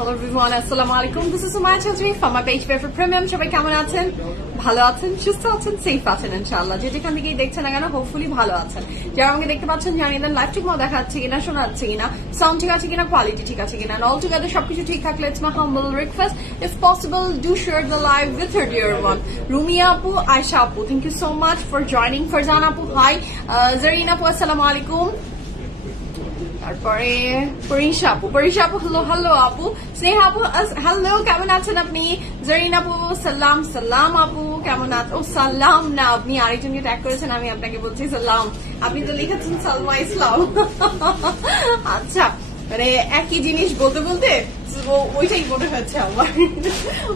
Hello everyone, assalamu alaikum. This is Sumaya Chaudhary from my page Favorite Premium. সবাই কেমন আছেন? ভালো আছেন, সুস্থ আছেন, সেফ আছেন ইনশাআল্লাহ। যেখান থেকেই দেখছেন না কেন হোপফুলি ভালো আছেন। যারা আমাকে দেখতে পাচ্ছেন জানিয়ে দেন লাইভ ঠিক মতো দেখাচ্ছে কিনা, শোনা যাচ্ছে কিনা, সাউন্ড ঠিক আছে কিনা, কোয়ালিটি ঠিক আছে কিনা, অল টুগেদার সবকিছু ঠিক থাকলে it's my humble request, if possible do share the live with your dear one. Rumia Apu, Aisha Apu, thank you so much for joining. Farzana Apu, hi. Zarina Apu, assalamu alaikum. তারপরে পরিশা আপু hello hello আপু, স্নেহা আপু hello, কেমন আছেন আপনি? জরিন আপু সালাম, সালাম আপু কেমন আছেন? ও সালাম না, আপনি আরেকজনকে ট্যাগ করেছেন, আমি আপনাকে বলছি সালাম, আপনি তো লিখেছেন সালমা ইসলাম। আচ্ছা, মানে একই জিনিস বলতে বলতে ওইটাই মনে হচ্ছে আমার।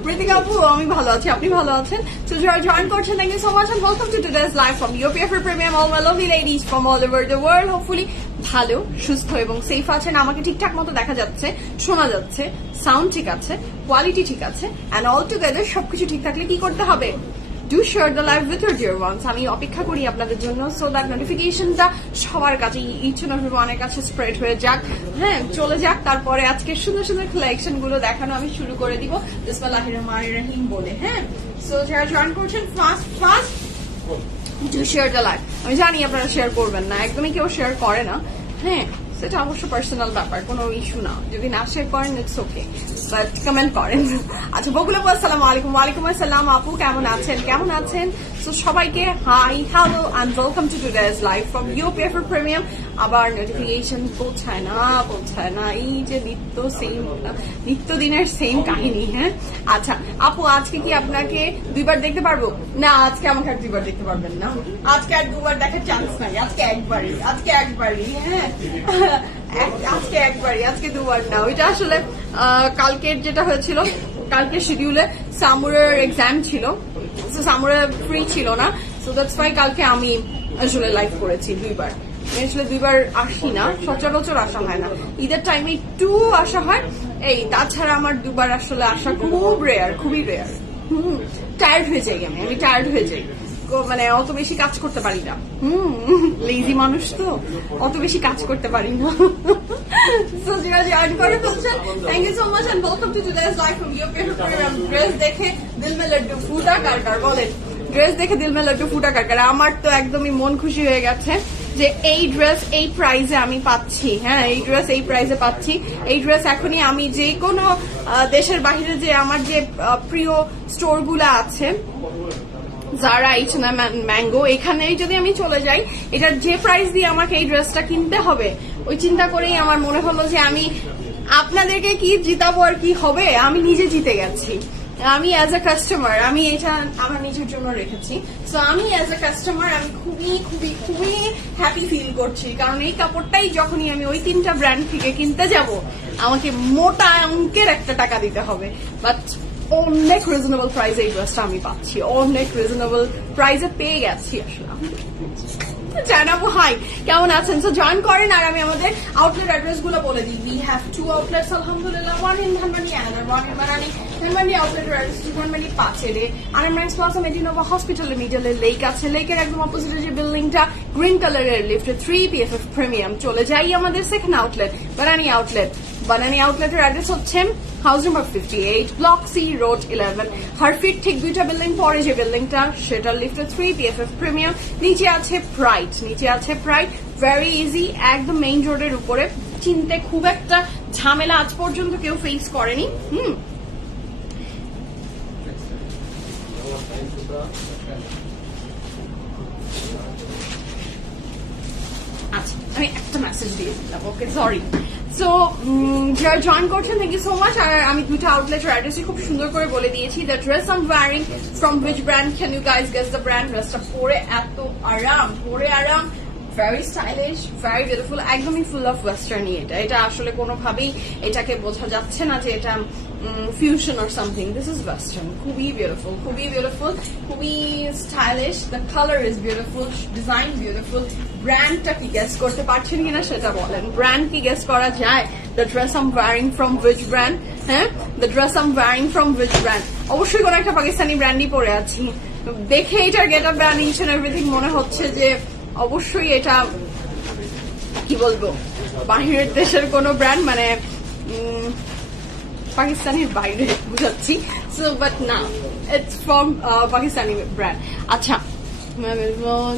মৃতিকা আপু আমি ভালো আছি, আপনি ভালো আছেন? তো যারা জয়েন করছেন thank you so much, and welcome to today's live from your favorite premium, all my lovely ladies from all over the world. Hopefully ভালো, সুস্থ এবং সেফ আছেন। আমাকে ঠিকঠাক মতো দেখা যাচ্ছে, শোনা যাচ্ছে, সাউন্ড ঠিক আছে, কোয়ালিটি ঠিক আছে, and all together সবকিছু ঠিক থাকলে কি করতে হবে? Do share the live with your dear ones. আমি অপেক্ষা করি আপনাদের জন্য, so that নোটিফিকেশনটা সবার কাছে, each and everyone's কাছে স্প্রেড হয়ে যাক, হ্যাঁ চলে যাক। তারপরে আজকে সুন্দর সুন্দর কালেকশন গুলো দেখানো আমি শুরু করে দিব বিসমিল্লাহির রহমানির রহিম বলে। হ্যাঁ, সো যারা জয়েন করছেন fast do share the live. আমি জানি আপনারা শেয়ার করবেন না, একদমই কেউ শেয়ার করে না, হ্যাঁ সেটা অবশ্য পার্সোনাল ব্যাপার, কোনো ইস্যু না, যদি না শেয়ার করেন ইটস ওকে, বাট কমেন্ট করেন। আচ্ছা বকুল আপু আসসালামু আলাইকুম। ওয়ালাইকুম আসসালাম আপু, কেমন আছেন? সো সবাইকে hi hello and welcome to today's live from your favourite premium. আবার নোটিফিকেশন পৌঁছায় না, এই যে নিত্যদিনের সেম কাহিনী। হ্যাঁ আচ্ছা আপু, আজকে কি আপনাকে দুইবার দেখতে পারবো? না, আজকে আমাকে আর দুইবার দেখতে পারবেন না, আজকে আর দুবার দেখার চান্স নাই, আজকে একবারই। হ্যাঁ আজকে একবারই, আজকে দুবার না। ওইটা আসলে কালকের যেটা হয়েছিল, কালকে শিডিউলে সামুরের এক্সাম ছিল, সামুরে ফ্রি ছিল না, সো দ্যাটস ওয়াই কালকে আমি আসলে লাইভ করেছি দুইবার। আসলে দুইবার আসি না, সচরাচর আসা হয় না, ঈদের টাইমে একটু আসা হয়, এই তাছাড়া আমার দুবার আসলে আসা খুবই রেয়ার। টায়ার্ড হয়ে যাই, আমি টায়ার্ড হয়ে যাই, মানে অত বেশি কাজ করতে পারি না, লেজি মানুষ তো, অত বেশি কাজ করতে পারি না। সো যারা জয়েন করে ফেলছেন thank you so much, and welcome to today's live from your favourite programme. Dress দেখে দিল মে লাড্ডু ফুটা কার বলেন, ড্রেস দেখে দিল মে লাড্ডু ফুটা কার। আমার তো একদমই মন খুশি হয়ে গেছে যে এই ড্রেস এই প্রাইজে আমি পাচ্ছি। হ্যাঁ এই ড্রেস এই প্রাইজে পাচ্ছি। এই ড্রেস এখনই আমি যে কোনো দেশের বাহিরে যে আমার যে প্রিয় স্টোর গুলা আছে, যারা H&M, ম্যাঙ্গো, এখানে যদি আমি চলে যাই, এটার যে প্রাইস দিয়ে আমাকে এই ড্রেসটা কিনতে হবে, ওই চিন্তা করেই আমার মনে হলো যে আমি আপনাদেরকে কি জিতাবো আর কি হবে, আমি নিজে জিতে গেছি। আমি অ্যাজ এ কাস্টমার, আমি এটা আমার নিজের জন্য রেখেছি, সো আমি অ্যাজ এ কাস্টমার আমি খুবই হ্যাপি ফিল করছি, কারণ এই কাপড়টাই যখনই আমি ওই 3টা ব্র্যান্ড থেকে কিনতে যাব, আমাকে মোটা অঙ্কের একটা টাকা দিতে হবে, বাট অনেক রিজনেবল প্রাইসে এই ড্রেসটা আমি পাচ্ছি, অনেক রিজনেবল প্রাইসে পেয়ে গেছি আসলে। জানাবো হাই কেমন আছেন, সো জয়েন করেন। আর আমি আমাদের আউটলেট অ্যাড্রেস গুলো বলে দিই। We have 2 outlets alhamdulillah, one in Dhanbani and another one in Marani. Dhanbani outlet address is Dhanbani Pachede, Anandmax Plaza Medinova Hospital এর মিডলে লেক আছে, লেকের একদম অপোজিটে যে বিল্ডিংটা গ্রিন কালারের লিফট 3 PFF প্রিমিয়াম। চলে যাই আমাদের second outlet Banani outlet. Banani আউটলেটের অ্যাড্রেস হচ্ছে house number 58, block C, road 11, হারফিট ঠিক 2টা বিল্ডিং পরে যে বিল্ডিংটা সেটা লিফট 3 PFF প্রিমিয়াম। নিচে আছে প্রাইড, নিচে আছে প্রাইড, ভেরি ইজি, একদম মেইন রোডের উপরে। চিনতে খুব একটা ঝামেলা আজ পর্যন্ত কেউ ফেস করেনি। আচ্ছা, আমি একটা মেসেজ দিয়ে দিলাম, ওকে সরি। সো যারা জয়েন করছেন থ্যাংক ইউ সো মাচ। আর আমি 2টা আউটলেটের অ্যাড্রেসই খুব সুন্দর করে বলে দিয়েছি। The dress I am wearing from which brand, can you guys guess the brand? ড্রেসটা পরে এত আরাম, পরে আরাম, ভেরি স্টাইলিশ, ভেরি বিউটিফুল, একদমই ফুল অফ ওয়েস্টার্ন। এটা আসলে কোনোভাবেই এটাকে বোঝা যাচ্ছে না যে এটা fusion or something. This is western, খুবই beautiful, খুবই beautiful, খুবই stylish. The color is beautiful, design beautiful. ব্র্যান্ডটা কি গেস করতে পারছেন কিনা সেটা বলেন, ব্র্যান্ড কি গেস করা যায়? The dress I'm wearing from which brand? হ্যাঁ, the dress I'm wearing from which brand? অবশ্যই কোনো একটা পাকিস্তানি ব্র্যান্ডই পরে আছি। দেখে এটার get up brand each and everything মনে হচ্ছে যে অবশ্যই এটা কি বলবো বাহিরের দেশের কোনো ব্র্যান্ড, মানে পাকিস্তানের বাইরে বুঝাচ্ছি। সো বাট না, ইটস ফ্রম পাকিস্তানি ব্র্যান্ড। আচ্ছা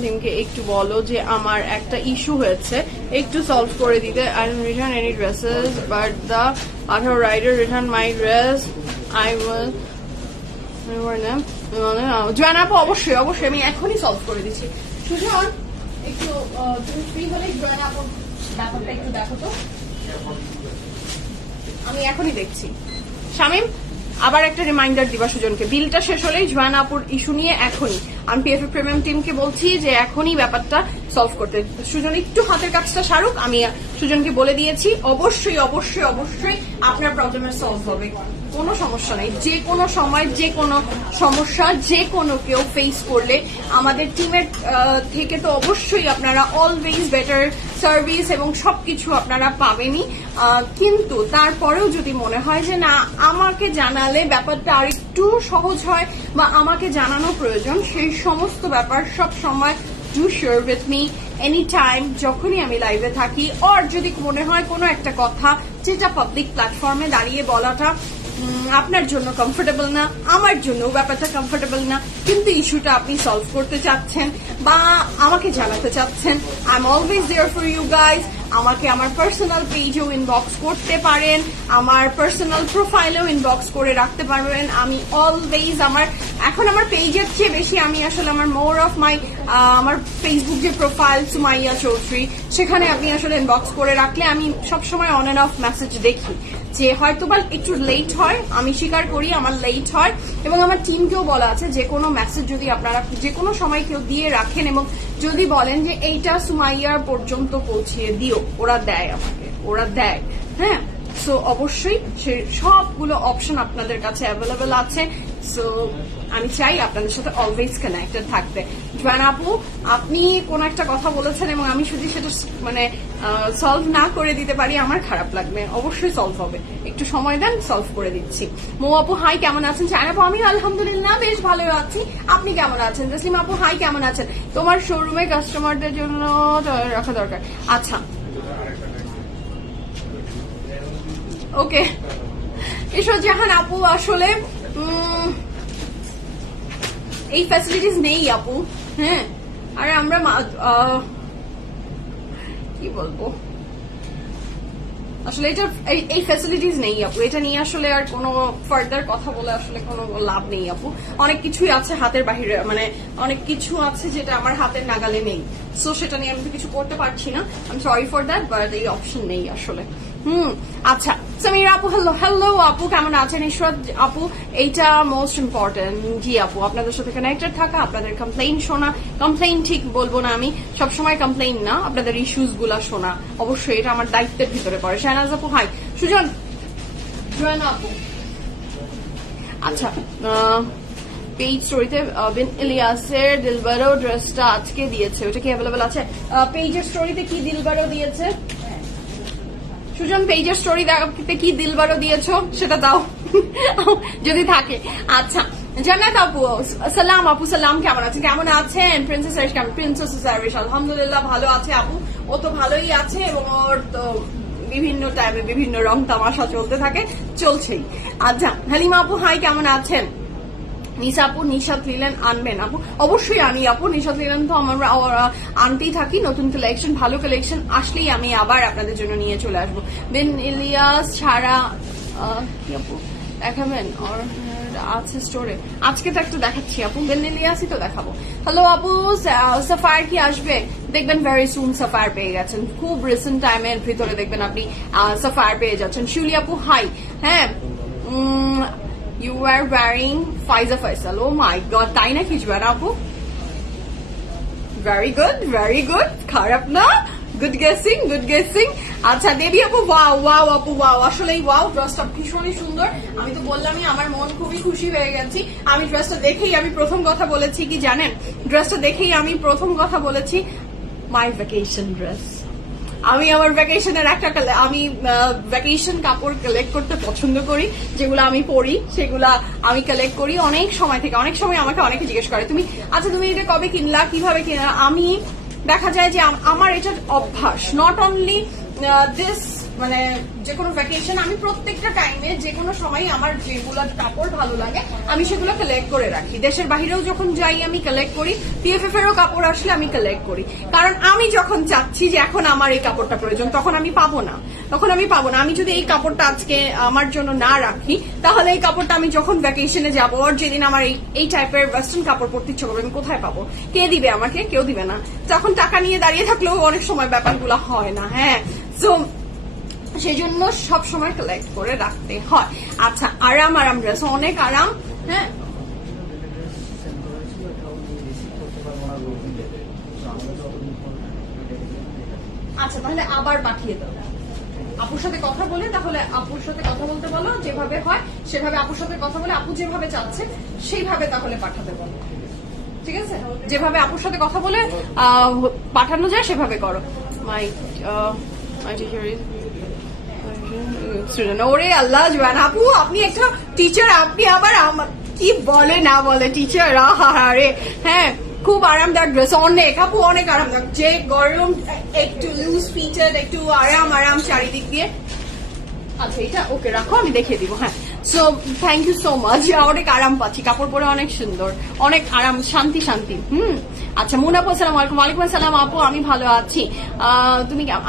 টিমকে একটু বলো যে আমার একটা ইস্যু হয়েছে, একটু সলভ করে দিতে। I return any dresses but the other rider return my dress, I will join আপু। অবশ্যই অবশ্যই আমি এখনই সলভ করে দিচ্ছি। সুজন একটু তুমি ফ্রি হলে জয়েন আপু ব্যাপারটা একটু দেখো তো, আমি এখনই দেখছি। শামিম আবার একটা রিমাইন্ডার দিবা সুজনকে, বিলটা শেষ হলেই জোয়ান আপুর ইস্যু নিয়ে এখনই আমি পিএফএ প্রিমিয়াম টিমকে বলছি যে এখনই ব্যাপারটা সলভ করতে। সুজন একটু হাতের কাজটা সারুক, আমি সুজনকে বলে দিয়েছি অবশ্যই অবশ্যই অবশ্যই আপনার প্রবলেমের সলভ হবে, কোনো সমস্যা নাই। যে কোনো সময় যে কোনো সমস্যা যে কোনো কেউ ফেস করলে আমাদের টিমের থেকে তো অবশ্যই আপনারা অলওয়েজ বেটার সার্ভিস এবং সবকিছু আপনারা পাবেনই। কিন্তু তারপরেও যদি মনে হয় যে না আমাকে জানালে ব্যাপারটা আরেকটু সহজ হয় বা আমাকে জানানো প্রয়োজন, সেই সমস্ত ব্যাপার সব সময় do share with me any time, যখনই আমি লাইভে থাকি। আর যদি মনে হয় কোনো একটা কথা যেটা পাবলিক প্ল্যাটফর্মে দাঁড়িয়ে বলাটা আপনার জন্য কমফোর্টেবল না, আমার জন্য ব্যাপারটা কমফোর্টেবল না, কিন্তু ইস্যুটা আপনি সলভ করতে চাচ্ছেন বা আমাকে জানাতে চাচ্ছেন, I am always there for you guys. আমাকে আমার পার্সোনাল পেজেও ইনবক্স করতে পারেন, আমার পার্সোনাল প্রোফাইলেও ইনবক্স করে রাখতে পারবেন। আমি অলওয়েজ এখন আমার পেজের চেয়ে বেশি আমি আসলে আমার মোর অফ মাই আমার ফেসবুক যে প্রোফাইল সুমাইয়া চৌধুরী, সেখানে আপনি আসলে ইনবক্স করে রাখলে আমি সবসময় অন অ্যান্ড অফ মেসেজ দেখি। যে হয়তোবা একটু লেট হয়, আমি স্বীকার করি আমার লেট হয়, এবং আমার টিমকেও বলা আছে যে কোনো মেসেজ যদি আপনারা যে কোনো সময় কেউ দিয়ে রাখেন এবং যদি বলেন যে এইটা সুমাইয়ার পর্যন্ত পৌঁছিয়ে দিও, ওরা দেয় আমাকে, ওরা দেয়। হ্যাঁ, সো অবশ্যই সে সবগুলো অপশন আপনাদের কাছে অ্যাভেলেবেল আছে। সো আমি চাই আপনাদের সাথে অলওয়েজ কানেক্টেড থাকতে। জোয়ান আপু আপনি কোন একটা কথা বলেছেন এবং আমি শুধু সেটা মানে সলভ না করে দিতে পারি আমার খারাপ লাগবে, অবশ্যই সলভ হবে, একটু সময় দেন, সলভ করে দিচ্ছি। মৌ আপু হাই কেমন আছেন? চায়না আপু আমি আলহামদুলিল্লাহ বেশ ভালো আছি, আপনি কেমন আছেন? জসলিম আপু হাই কেমন আছেন? তোমার শোরুমে কাস্টমারদের জন্য রাখা দরকার। আচ্ছা ওকে ঈশ্বর জাহান আপু আসলে এই ফ্যাসিলিটিস নেই আপু। হ্যাঁ, আরে আমরা কি বলবো আসলে এটা এই ফ্যাসিলিটিস নেই আপু, এটা নিয়ে আসলে আর কোনো ফার্দার কথা বলে আসলে কোনো লাভ নেই আপু। অনেক কিছুই আছে হাতের বাহিরে, মানে অনেক কিছু আছে যেটা আমার হাতের নাগালে নেই, সো সেটা নিয়ে আমি তো কিছু করতে পারছি না। I am sorry for that, but এই অপশন নেই আসলে। আচ্ছা সামিরা আপু হ্যালো হ্যালো আপু কেমন আছেন? ঈশ্বর আপু এইটা মোস্ট ইম্পর্টেন্ট। জি আপু আপনাদের সাথে কানেক্টেড থাকা, আপনাদের কমপ্লেইন শোনা, কমপ্লেইন ঠিক বলবো না আমি, সবসময় কমপ্লেইন না, আপনাদের ইস্যুস গুলা শোনা অবশ্যই এটা আমার দায়িত্বের ভিতরে পড়ে। শাহনাজ আপু হাই, সুজন জয়েন আপু আচ্ছা, পেজ স্টোরিতে বিন ইলিয়াসের দিলবারো ড্রেসটা আজকে দিয়েছে, ওটা কি অ্যাভেলেবল আছে? পেজের স্টোরিতে কি দিলবারো দিয়েছে? সুজন, পেজের স্টোরি দেখতে কি দিলবারো দিয়েছো সেটা দাও যদি থাকে। আচ্ছা, জান্নাত আপু সালাম, আপু সালাম, কেমন আছেন? কেমন আছেন প্রিন্সেস আরিশ? কেমন প্রিন্সেস আরিশ? আলহামদুলিল্লাহ ভালো আছে আপু, ও তো ভালোই আছে এবং ওর তো বিভিন্ন টাইমে বিভিন্ন রং তামাশা চলতে থাকে, চলছেই। আচ্ছা, হালিমা আপু হাই, কেমন আছেন? নিশা আপু, নিশাত লিলেন আনবেন আপু? অবশ্যই আনি আপু, নিশাত লিলেন তো আমরা আনতেই থাকি, নতুন কালেকশন ভালো কালেকশন আসলেই আমি আবার আপনাদের জন্য নিয়ে চলে আসবো। বিন ইলিয়াস ছাড়া কি আপু দেখাবেন ওর আছে স্টোরে? আজকে তো একটু দেখাচ্ছি আপু, বিন ইলিয়াসই তো দেখাবো। হ্যালো আপু, সাফায়ার কি আসবে? দেখবেন ভেরি সুন সাফায়ার পেয়ে গেছেন, খুব রিসেন্ট টাইমের ভিতরে দেখবেন আপনি সাফায়ার পেয়ে যাচ্ছেন। শিউলি আপু হাই, হ্যাঁ You were wearing Faiza Faisal. Oh my god, তাই নাকি জুয়ানা আপু? Very good, very good. খারাপ না, গুড গেসিং, গুড গেসিং। আচ্ছা দেবী আপু, ওয়াও ওয়াও আপু, ওয়াও, আসলেই ওয়াও, ড্রেসটা ভীষণই সুন্দর। আমি তো বললামই আমার মন খুবই খুশি হয়ে গেছি। আমি ড্রেসটা দেখেই আমি প্রথম কথা বলেছি কি জানেন? ড্রেসটা দেখেই আমি প্রথম কথা বলেছি মাই ভ্যাকেশন ড্রেস। আমি আমার ভ্যাকেশনের আমি ভ্যাকেশন কাপড় কালেক্ট করতে পছন্দ করি, যেগুলো আমি পরি সেগুলা আমি কালেক্ট করি অনেক সময় থেকে। অনেক সময় আমাকে অনেকে জিজ্ঞেস করে তুমি এটা কবে কিনলা, কিভাবে কিনলা? আমি দেখা যায় যে আমার এটা অভ্যাস, নট অনলি দিস, মানে যে কোনো ভ্যাকেশন আমি প্রত্যেকটা টাইমে যে কোনো সময় আমার যেগুলো কাপড় ভালো লাগে আমি সেগুলো কালেক্ট করে রাখি। দেশের বাহিরেও যখন যাই আমি কালেক্ট করি, টিএফএফ এরও কাপড় আসলে আমি কালেক্ট করি, কারণ আমি যখন চাচ্ছি যে এখন আমার এই কাপড়টা প্রয়োজন তখন আমি পাবো না। আমি যদি এই কাপড়টা আজকে আমার জন্য না রাখি তাহলে এই কাপড়টা আমি যখন ভ্যাকেশনে যাবো আর যেদিন আমার এই টাইপের ওয়েস্টার্ন কাপড় পরতে ইচ্ছে করবে আমি কোথায় পাবো? কে দিবে আমাকে? কেউ দিবে না। তখন টাকা নিয়ে দাঁড়িয়ে থাকলেও অনেক সময় ব্যাপারগুলো হয় না। হ্যাঁ, সো সেই জন্য সবসময় কালেক্ট করে রাখতে হয়। আচ্ছা, আরাম ড্রেস, অনেক আরাম। হ্যাঁ, আচ্ছা তাহলে আবার পাঠিয়ে দাও আপুর সাথে কথা বলে, তাহলে আপুর সাথে কথা বলতে বলো, যেভাবে হয় সেভাবে আপুর সাথে কথা বলে, আপু যেভাবে চাচ্ছে সেইভাবে তাহলে পাঠাতে বলো, ঠিক আছে? যেভাবে আপুর সাথে কথা বলে পাঠানো যায় সেভাবে করো। মাই টিচার ইজ ওরে আল্লাহ, জোয়ান আপু আপনি একটা টিচার, আপনি আবার কি বলে না বলে টিচার, আহারে। হ্যাঁ, খুব আরামদায়ক ড্রেস, অনেক আপু অনেক আরামদায়ক, যে গরম একটু লুজ ফিটেড, একটু আরাম চারিদিক দিয়ে। আচ্ছা এটা ওকে রাখো, আমি দেখিয়ে দিব। হ্যাঁ, so thank you so much, অনেক আরাম পাচ্ছি, কাপড় পরে অনেক সুন্দর, অনেক আরাম, শান্তি। আচ্ছা, মুনাপু আসসালামু আলাইকুম। ওয়ালাইকুম আসসালাম আপু, আমি ভালো আছি।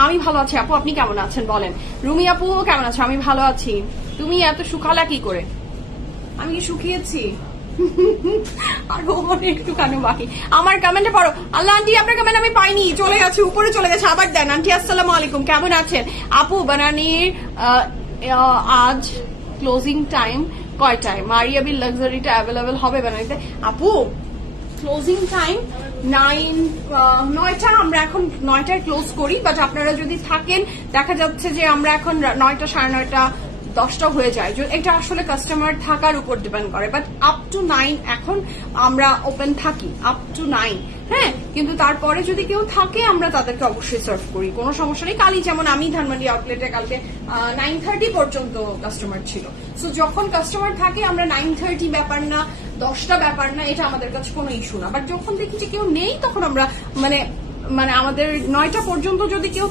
আমি ভালো আছি আপু, আপনি কেমন আছেন বলেন? রুমি আপু কেমন আছো? আমি ভালো আছি। তুমি এত শুকালা কি করে? আমি কি শুকিয়েছি? আরো একটু কেন বাকি। আমার কমেন্টে পড়ো। আল্লাহ আন্টি, আপনার কমেন্ট আমি পাইনি, চলে গেছে, উপরে চলে গেছে, আবার দেন। আন্টি আসসালামু আলাইকুম, কেমন আছেন? আপু বানানির আজ ক্লোজিং টাইম কয়টায়? মারিয়াবির লাক্সারিটা অ্যাভেলেবেল হবে বানানিতে? আপু ক্লোজিং টাইম 9টা, আমরা এখন 9টায় ক্লোজ করি, বাট আপনারা যদি থাকেন, দেখা যাচ্ছে যে আমরা এখন 9টা, 9:30, 10টা হয়ে যায়। এটা আসলে কাস্টমার থাকার উপর ডিপেন্ড করে, বাট আপ টু 9 এখন আমরা ওপেন থাকি, আপ টু 9। হ্যাঁ, কিন্তু তারপরে যদি কেউ থাকে আমরা তাদেরকে অবশ্যই সার্ভ করি, কোনো সমস্যা নেই। কালই যেমন আমি ধানমন্ডি আউটলেটে কালকে 9:30 পর্যন্ত কাস্টমার ছিল। সো যখন কাস্টমার থাকে আমরা 9:30 ব্যাপার না, 10টা ব্যাপার না, এটা আমাদের কাছে কোনো ইস্যু না। বাট যখন দেখি যে কেউ নেই তখন আমরা মানে আমাদের 9টা পর্যন্ত যদি কেউ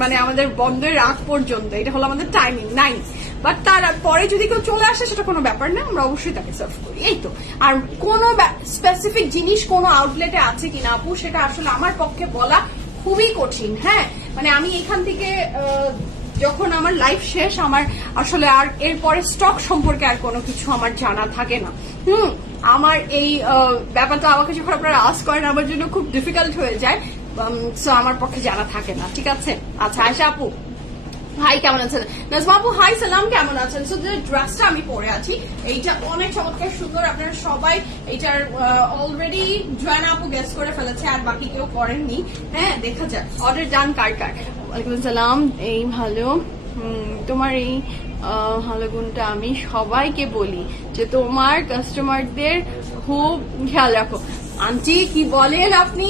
মানে আমাদের বন্ধের আগ পর্যন্ত, এটা হলো আমাদের টাইমিং 9। বাট তারপরে যদি কেউ চলে আসে সেটা কোনো ব্যাপার না, আমরা অবশ্যই তাকে সার্ভ করি, এই তো। আর কোনো স্পেসিফিক জিনিস কোনো আউটলেটে আছে কিনা আপু, সেটা আসলে আমার পক্ষে বলা খুবই কঠিন। হ্যাঁ, মানে আমি এখান থেকে যখন আমার লাইফ শেষ, আমার আসলে আর এরপরে স্টক সম্পর্কে আর কোনো কিছু আমার জানা থাকে না। আমার এই ব্যাপারটা আমাকে যখন আপনারা আস্ক করেন আমার জন্য খুব ডিফিকাল্ট হয়ে যায়, সো আমার পক্ষে জানা থাকে না, ঠিক আছে? আচ্ছা, আয়শা আপু হাই, কেমন আছেন? নাজমা আপু হাই, সালাম, কেমন আছেন? সো যে ড্রেসটা আমি পরে আছি এইটা অনেক চমৎকার সুন্দর, আপনারা সবাই এইটার অলরেডি জোয়ানা আপু গেস করে ফেলেছে, আর বাকি কেউ করেননি। হ্যাঁ, দেখা যাক অর্ডার ডান কার কার। ওয়ালাইকুম আসসালাম, এই ভালো, তোমার এই ভালো গুণটা আমি সবাইকে বলি যে তোমার কাস্টমারদের খুব খেয়াল রাখো। আন্টি কি বলেন আপনি?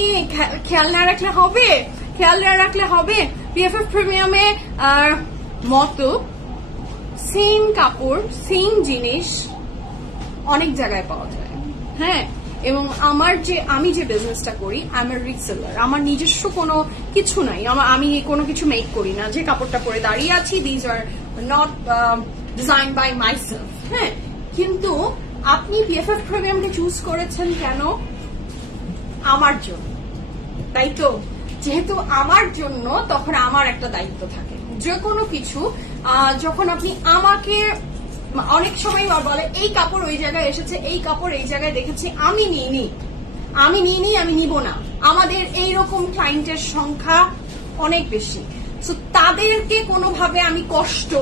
খেয়াল না রাখলে হবে? খেয়াল না রাখলে হবে? পিএফএফ প্রিমিয়ামে মতো সেম কাপড় সেম জিনিস অনেক জায়গায় পাওয়া যায়। হ্যাঁ, এবং আমি যে বিজনেসটা করি আমার রিসেলার, আমার নিজস্ব কোনো কিছু নাই, আমি কোনো কিছু মেক করি না। যে কাপড়টা পরে দাঁড়িয়ে আছি these are not design by myself. হ্যাঁ, কিন্তু আপনি পিএফএফ প্রিমিয়ামকে চুজ করেছেন কেন? আমার জন্য, তাই তো? যেহেতু আমার জন্য, তখন আমার একটা দায়িত্ব থাকে। যে কোনো কিছু যখন আপনি আমাকে অনেক সময় বলে এই কাপড় ওই জায়গায় এসেছে, এই কাপড় এই জায়গায় দেখেছি, আমি নিইনি, আমি নিব না। আমাদের এইরকম ক্লায়েন্টের সংখ্যা অনেক বেশি। সো তাদেরকে কোনোভাবে আমি কষ্ট,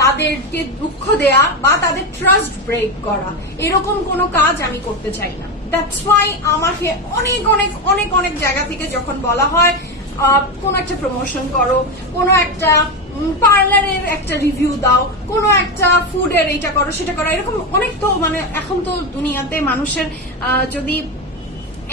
তাদেরকে দুঃখ দেয়া বা তাদের ট্রাস্ট ব্রেক করা, এরকম কোনো কাজ আমি করতে চাই না। দ্যাটস ওয়াই আমাকে অনেক অনেক অনেক অনেক জায়গা থেকে যখন বলা হয় কোন একটা প্রমোশন করো, কোন একটা পার্লারের একটা রিভিউ দাও, কোন একটা ফুডের এইটা করো সেটা করো, এরকম অনেক, তো মানে এখন তো দুনিয়াতে মানুষের যদি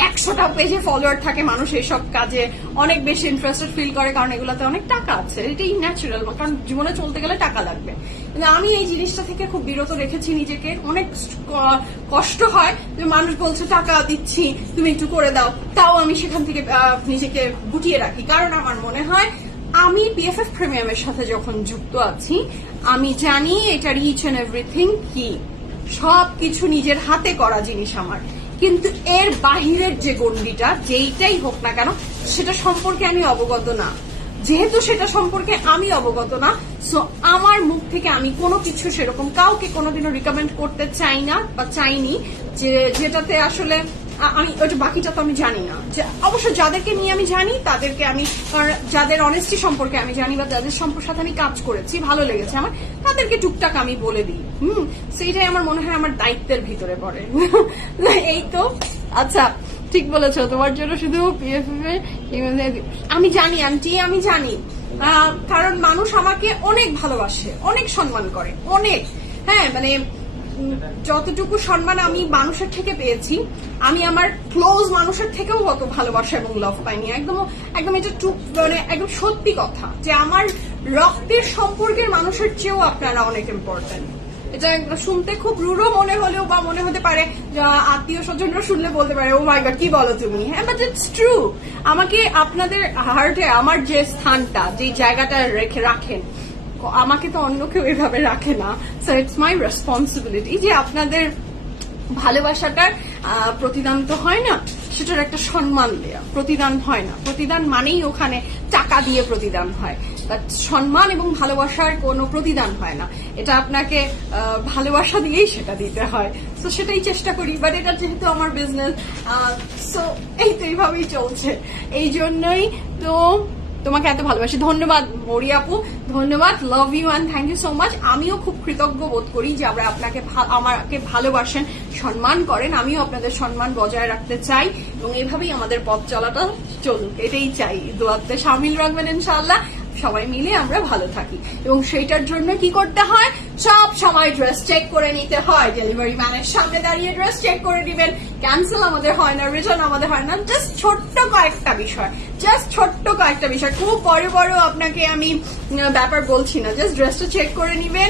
100টা পেজে ফলোয়ার থাকে, মানুষ এইসব কাজে অনেক বেশি ইন্টারেস্টেড ফিল করে, কারণ এগুলাতে অনেক টাকা আছে। এটাই ন্যাচারাল, কারণ জীবনে চলতে গেলে টাকা লাগবে। কিন্তু আমি এই জিনিসটা থেকে খুব বিরত রেখেছি নিজেকে। অনেক কষ্ট হয় যে মানুষ বলছে টাকা দিচ্ছি তুমি একটু করে দাও, তাও আমি সেখান থেকে নিজেকে গুটিয়ে রাখি। কারণ আমার মনে হয় আমি পিএফএফ প্রিমিয়ামের সাথে যখন যুক্ত আছি, আমি জানি এটার ইচ এন্ড এভরিথিং কি, সবকিছু নিজের হাতে করা জিনিস আমার। কিন্তু এর বাহিরের যে গণ্ডিটা যেইটাই হোক না কেন, সেটা সম্পর্কে আমি অবগত না। যেহেতু সেটা সম্পর্কে আমি অবগত না, সো আমার মুখ থেকে আমি কোনো কিছু সেরকম কাউকে কোনোদিনও রিকমেন্ড করতে চাই না বা চাইনি, যেটাতে আসলে আমি ওটা বাকিটা তো আমি জানি না। অবশ্য যাদেরকে নিয়ে আমি জানি তাদেরকে আমি, যাদের অনেস্টি সম্পর্কে আমি জানি বা যাদের সাথে আমি কাজ করেছি, ভালো লেগেছে আমার, তাদেরকে টুকটাক আমি বলে দিই। সেইটাই আমার মনে হয় আমার দায়িত্বের ভিতরে পড়ে। এই তো। আচ্ছা, ঠিক বলেছো, তোমার জন্য শুধু আমি জানি আন্টি, আমি জানি, কারণ মানুষ আমাকে অনেক ভালোবাসে, অনেক সম্মান করে, অনেক। হ্যাঁ, মানে যতটুকু সম্মান আমি মানুষের থেকে পেয়েছি, আমি আমার ক্লোজ মানুষের থেকেও কত ভালোবাসা এবং লাভ পাইনি। একদম একদম এটা মানে একদম সত্যি কথা যে আমার রক্তের সম্পর্কের মানুষের চেয়েও আপনারা অনেক ইম্পর্টেন্ট। এটা শুনতে খুব রূঢ় মনে হলেও বা মনে হতে পারে, আত্মীয় স্বজনরা শুনলে বলতে পারে ও মাই গড কি বলো তুমি। হ্যাঁ, বাট ইটস ট্রু। আমাকে আপনাদের হার্টে আমার যে স্থানটা, যে জায়গাটা রাখেন, আমাকে তো অন্য কেউ এভাবে রাখে না। সো ইটস মাই রেসপন্সিবিলিটি যে আপনাদের ভালোবাসাটার প্রতিদান তো হয় না, সেটার একটা সম্মান দেয়া। প্রতিদান হয় না, প্রতিদান মানেই ওখানে টাকা দিয়ে প্রতিদান হয়, বাট সম্মান এবং ভালোবাসার কোনো প্রতিদান হয় না। এটা আপনাকে ভালোবাসা দিয়েই সেটা দিতে হয়। তো সেটাই চেষ্টা করি, বাট এটা যেহেতু আমার বিজনেস, সো এই তো এইভাবেই চলছে। এই জন্যই তো তোমাকে এত ভালোবাসি। ধন্যবাদ মরি আপু, ধন্যবাদ, love you and thank you so much. আমিও খুব কৃতজ্ঞ বোধ করি যে আমরা আমাকে ভালোবাসেন, সম্মান করেন। আমিও আপনাদের সম্মান বজায় রাখতে চাই এবং এইভাবেই আমাদের পথ চলাটা চলুক, এটাই চাই। দোয়াতে শামিল রাখবেন ইনশাআল্লাহ, সবাই মিলে আমরা ভালো থাকি। এবং সেইটার জন্য কি করতে হয়? সব সময় ড্রেস চেক করে নিতে হয়। ডেলিভারি ম্যানের সামনে দাঁড়িয়ে ড্রেস চেক করে দিবেন। ক্যান্সেল আমাদের হয় না, রিটার্ন আমাদের হয় না। জাস্ট ছোট্ট কয়েকটা বিষয়, খুব বড় বড় আপনাকে আমি ব্যাপার বলছি না। জাস্ট ড্রেসটা চেক করে নিবেন,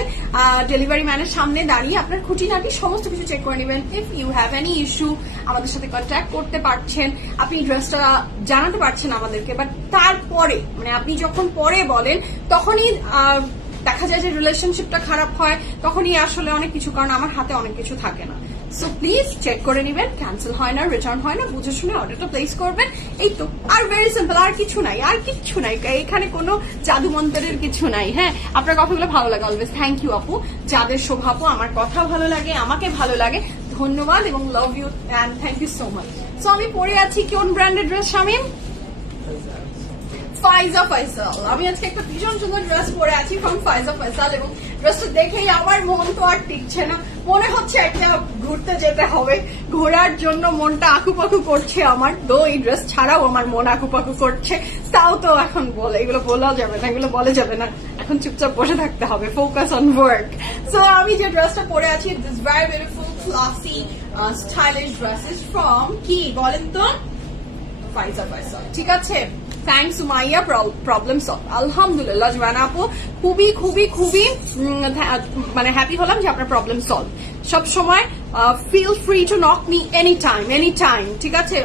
ডেলিভারি ম্যানের সামনে দাঁড়িয়ে আপনার খুঁটিনাটি সমস্ত কিছু চেক করে নিবেন। If you have any issue, আমাদের সাথে কন্ট্যাক্ট করতে পারছেন, আপনি ড্রেসটা জানাতে পারছেন আমাদেরকে। বাট তারপরে মানে আপনি যখন পরে বলেন, তখনই দেখা যায় যে রিলেশনশিপটা খারাপ হয়, তখনই আসলে অনেক কিছু, কারণ আমার হাতে অনেক কিছু থাকে না। সো প্লিজ চেক করে নিবেন, ক্যান্সেল হয় না, রিটার্ন হয় না, বুঝে শুনে অর্ডারটা প্লেস করবেন। এই তো, আর ভেরি সিম্পল, আর কিছু নাই, এখানে কোনো জাদু মন্ত্রের কিছু নাই। হ্যাঁ, আপনার কথাগুলো ভালো লাগে অলওয়েজ। থ্যাংক ইউ আপু, যাদের স্বভাব আমার কথা ভালো লাগে, আমাকে ভালো লাগে, ধন্যবাদ এবং love you and thank you so much. So আমি পরে আছি কোন ব্র্যান্ডের ড্রেস শামিম? ফাইজা ফয়সাল। আমি আজকে একটা ভীষণ সুন্দর ড্রেস পরে আছি ফ্রম ফাইজা ফয়সাল, এবং ড্রেসটা দেখেই আমার মন তো আর টিকছে না, মনে হচ্ছে একটা ঘুরতে যেতে হবে। ঘোরার জন্য মনটা আকুপাকু করছে আমার, তো এই ড্রেস ছাড়াও আমার মন আকুপাকু করছে। তাও তো এখন এগুলো বলা যাবে না, এগুলো বলা যাবে না। এখন চুপচাপ বসে থাকতে হবে, ফোকাস অন ওয়ার্ক। সো আমি যে ড্রেসটা পরে আছি, this very beautiful classy stylish dresses from কি বলেন তো, ফাইজা ফাইসাল। ঠিক আছে, থ্যাংকস সুমাইয়া, প্রবলেম সলভ। আলহামদুলিল্লাহ জোয়ানা আপু, খুবই খুবই খুবই মানে হ্যাপি হলাম যে আপনার প্রবলেম সলভ। সব সময় feel free to knock me any time. ঠিক আছে,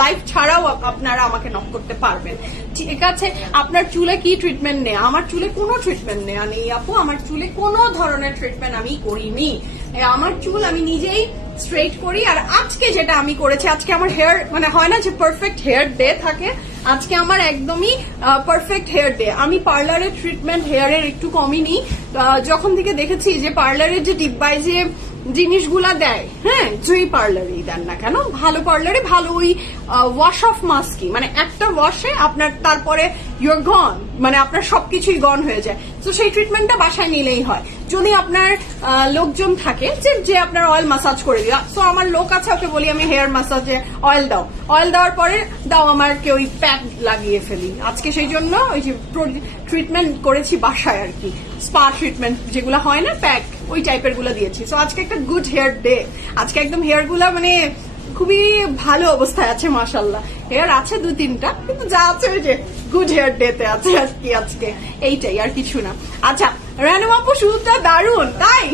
লাইভ ছাড়াও আপনারা আমাকে নক করতে পারবেন। ঠিক আছে, আপনার চুলে কি ট্রিটমেন্ট নেই? আমার চুলে কোনো ট্রিটমেন্ট নেই আপু, আমার চুলে কোনো ধরনের ট্রিটমেন্ট আমি করিনি। আমার চুল আমি নিজেই স্ট্রেট করি। আর আজকে যেটা আমি করেছি, আজকে আমার হেয়ার মানে হয় না যে পারফেক্ট হেয়ার ডে থাকে, আজকে আমার একদমই পারফেক্ট হেয়ার ডে। আমি পার্লারের ট্রিটমেন্ট হেয়ারের একটু কমই নিই। যখন থেকে দেখেছি যে পার্লারের যে ডিব্বায় যে জিনিসগুলা দেয়, হ্যাঁ, যেই পার্লারেই দেন না কেন, ভালো পার্লারে ভালো ওই ওয়াশ অফ মাস্কই, মানে একটা ওয়াশে আপনার তারপরে ইউর গন, মানে আপনার সবকিছুই গন হয়ে যায়। তো সেই ট্রিটমেন্টটা বাসায় নিলেই হয়। যদি আপনার লোকজন থাকে যে আপনার অয়েল মাসাজ করে দিলা, তো আমার লোক আছে, ওকে বলি আমি হেয়ার মাসাজে অয়েল দাও, অয়েল দেওয়ার পরে দাও আমাকে ওই প্যাক লাগিয়ে ফেলি। আজকে সেই জন্য ওই যে ট্রিটমেন্ট করেছি বাসায় আর কি, স্পা ট্রিটমেন্ট যেগুলো হয় না প্যাক, ওই টাইপের গুলো দিয়েছি। তো আজকে একটা গুড হেয়ার ডে, আজকে একদম হেয়ার গুলা মানে খুবই ভালো অবস্থায় আছে মাশাল্লাহ। হেয়ার আছে 2-3টা, কিন্তু যা আছে ওই যে গুড হেয়ার ডে তে আছে আর কি আজকে, এইটাই আর কিছু না। আচ্ছা রানু আপু, শুরুটা দারুণ, তাই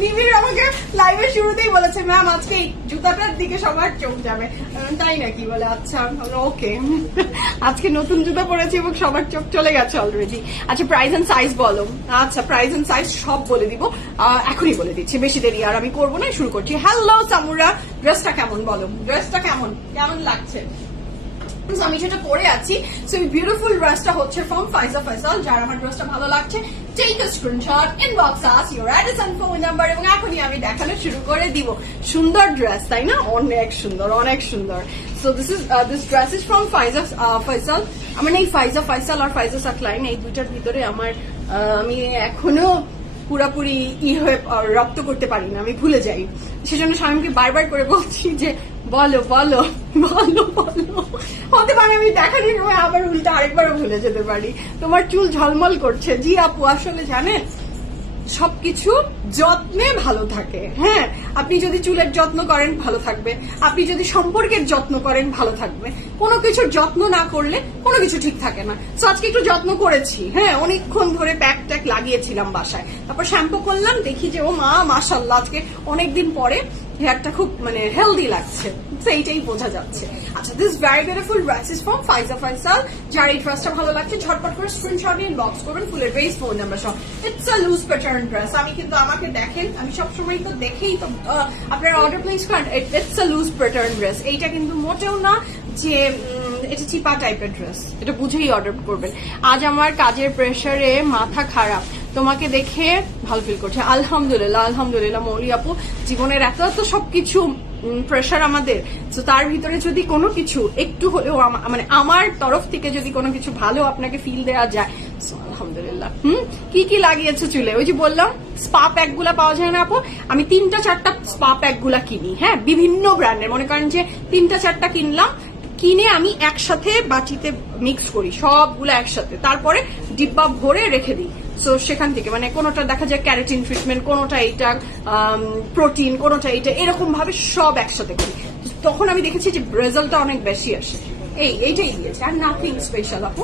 নিবিড় আমাকে লাইভের শুরুতেই বলেছে ম্যাম আজকে এই জুতাটার দিকে সবার চোখ যাবে, তাই নাকি? বলে আচ্ছা ওকে, আজকে নতুন জুতা পরেছি এবং সবার চোখ চলে গেছে অলরেডি। আচ্ছা প্রাইস এন্ড সাইজ বলো। আচ্ছা প্রাইস এন্ড সাইজ সব বলে দিব, এখনই বলে দিচ্ছি, বেশি দেরি আর আমি করবো না, শুরু করছি। হ্যালো সামুরা, ড্রেসটা কেমন বলো, ড্রেসটা কেমন কেমন লাগছে? আমি যেটা পরে আছি, সো এই বিউটিফুল ড্রেসটা হচ্ছে ফ্রম ফাইজা ফাইসাল। যার আমার ড্রেসটা ভালো লাগছে, take a screenshot, inbox us your address and phone number, এবং এখনই আমি দেখানো শুরু করে দিব। সুন্দর ড্রেস তাই না? অনেক সুন্দর, অনেক সুন্দর। So this dress is from ফাইজা ফাইসাল। আমার এই ফাইজা ফাইসাল আর ফাইজা সাকলাইন, এই দুইটার ভিতরে আমার আমি এখনো পুরাপুরি হয়ে রপ্ত করতে পারি না, আমি ভুলে যাই। সেজন্য স্বামীকে বারবার করে বলছি যে বলো বলো বলো বলো, হতে পারে আমি দেখানোর সময় আবার উল্টা আরেকবারও ভুলে যেতে পারি। তোমার চুল ঝলমল করছে। জি আপু, আসলে জানেন সবকিছু যত্নে ভালো থাকে। হ্যাঁ, আপনি যদি চুলের যত্ন করেন ভালো থাকবে, আপনি যদি সম্পর্কের যত্ন করেন ভালো থাকবে। কোনো কিছুর যত্ন না করলে কোনো কিছু ঠিক থাকে না। তো আজকে একটু যত্ন করেছি, হ্যাঁ, অনেকক্ষণ ধরে প্যাক ট্যাক লাগিয়েছিলাম বাসায়, তারপর শ্যাম্পু করলাম, দেখি যে ও মা মাশাআল্লাহ আজকে অনেকদিন পরে হেয়ারটা খুব মানে হেলদি লাগছে, সেইটাই বোঝা যাচ্ছে। আচ্ছা, this very beautiful dress is from ফাইজা ফাইসাল। যার এই ড্রেসটা ভালো লাগছে ঝটপট করে স্ক্রিনশট নিয়ে ইনবক্স করবেন, ফুলের ড্রেস, ফোন নাম্বার সহ। It's a loose pattern dress. আমি কিন্তু আমাকে দেখেন, আমি সবসময় তো দেখেই তো আপনারা অর্ডার প্লেস করেন। It's a loose pattern dress. এইটা কিন্তু মোটেও না যে এটা চিপা টাইপের ড্রেস, এটা বুঝেই অর্ডার করবেন। আজ আমার কাজের প্রেসারে মাথা খারাপ, তোমাকে দেখে ভালো ফিল করছে। আলহামদুলিল্লাহ আলহামদুলিল্লাহ মৌলি আপু, জীবনের এত এত সবকিছু প্রেশার আমাদের, তো তার ভিতরে যদি কোনো কিছু একটু হলেও মানে আমার তরফ থেকে যদি কোনো কিছু ভালো আপনাকে ফিল দেওয়া যায়, আলহামদুলিল্লাহ। কি কি লাগিয়েছো চুলে? ওই যে বললাম স্পা প্যাক গুলা পাওয়া যায় না আপু, আমি 3-4টা স্পা প্যাক গুলা কিনি, হ্যাঁ, বিভিন্ন ব্র্যান্ডের। মনে করেন যে 3-4টা কিনলাম, কিনে আমি একসাথে বাটিতে মিক্স করি সবগুলো একসাথে, তারপরে ডিব্বা ভরে রেখে দিই। সো সেখান থেকে মানে কোনোটা দেখা যায় ক্যারাটিন ট্রিটমেন্ট, কোনোটা এইটা প্রোটিন, কোনোটা এইটা, এরকম ভাবে সব একসাথে করি। তখন আমি দেখেছি যে রেজাল্টটা অনেক বেশি আসে। এইটাই দিয়েছি, আর নাথিং স্পেশাল আপু।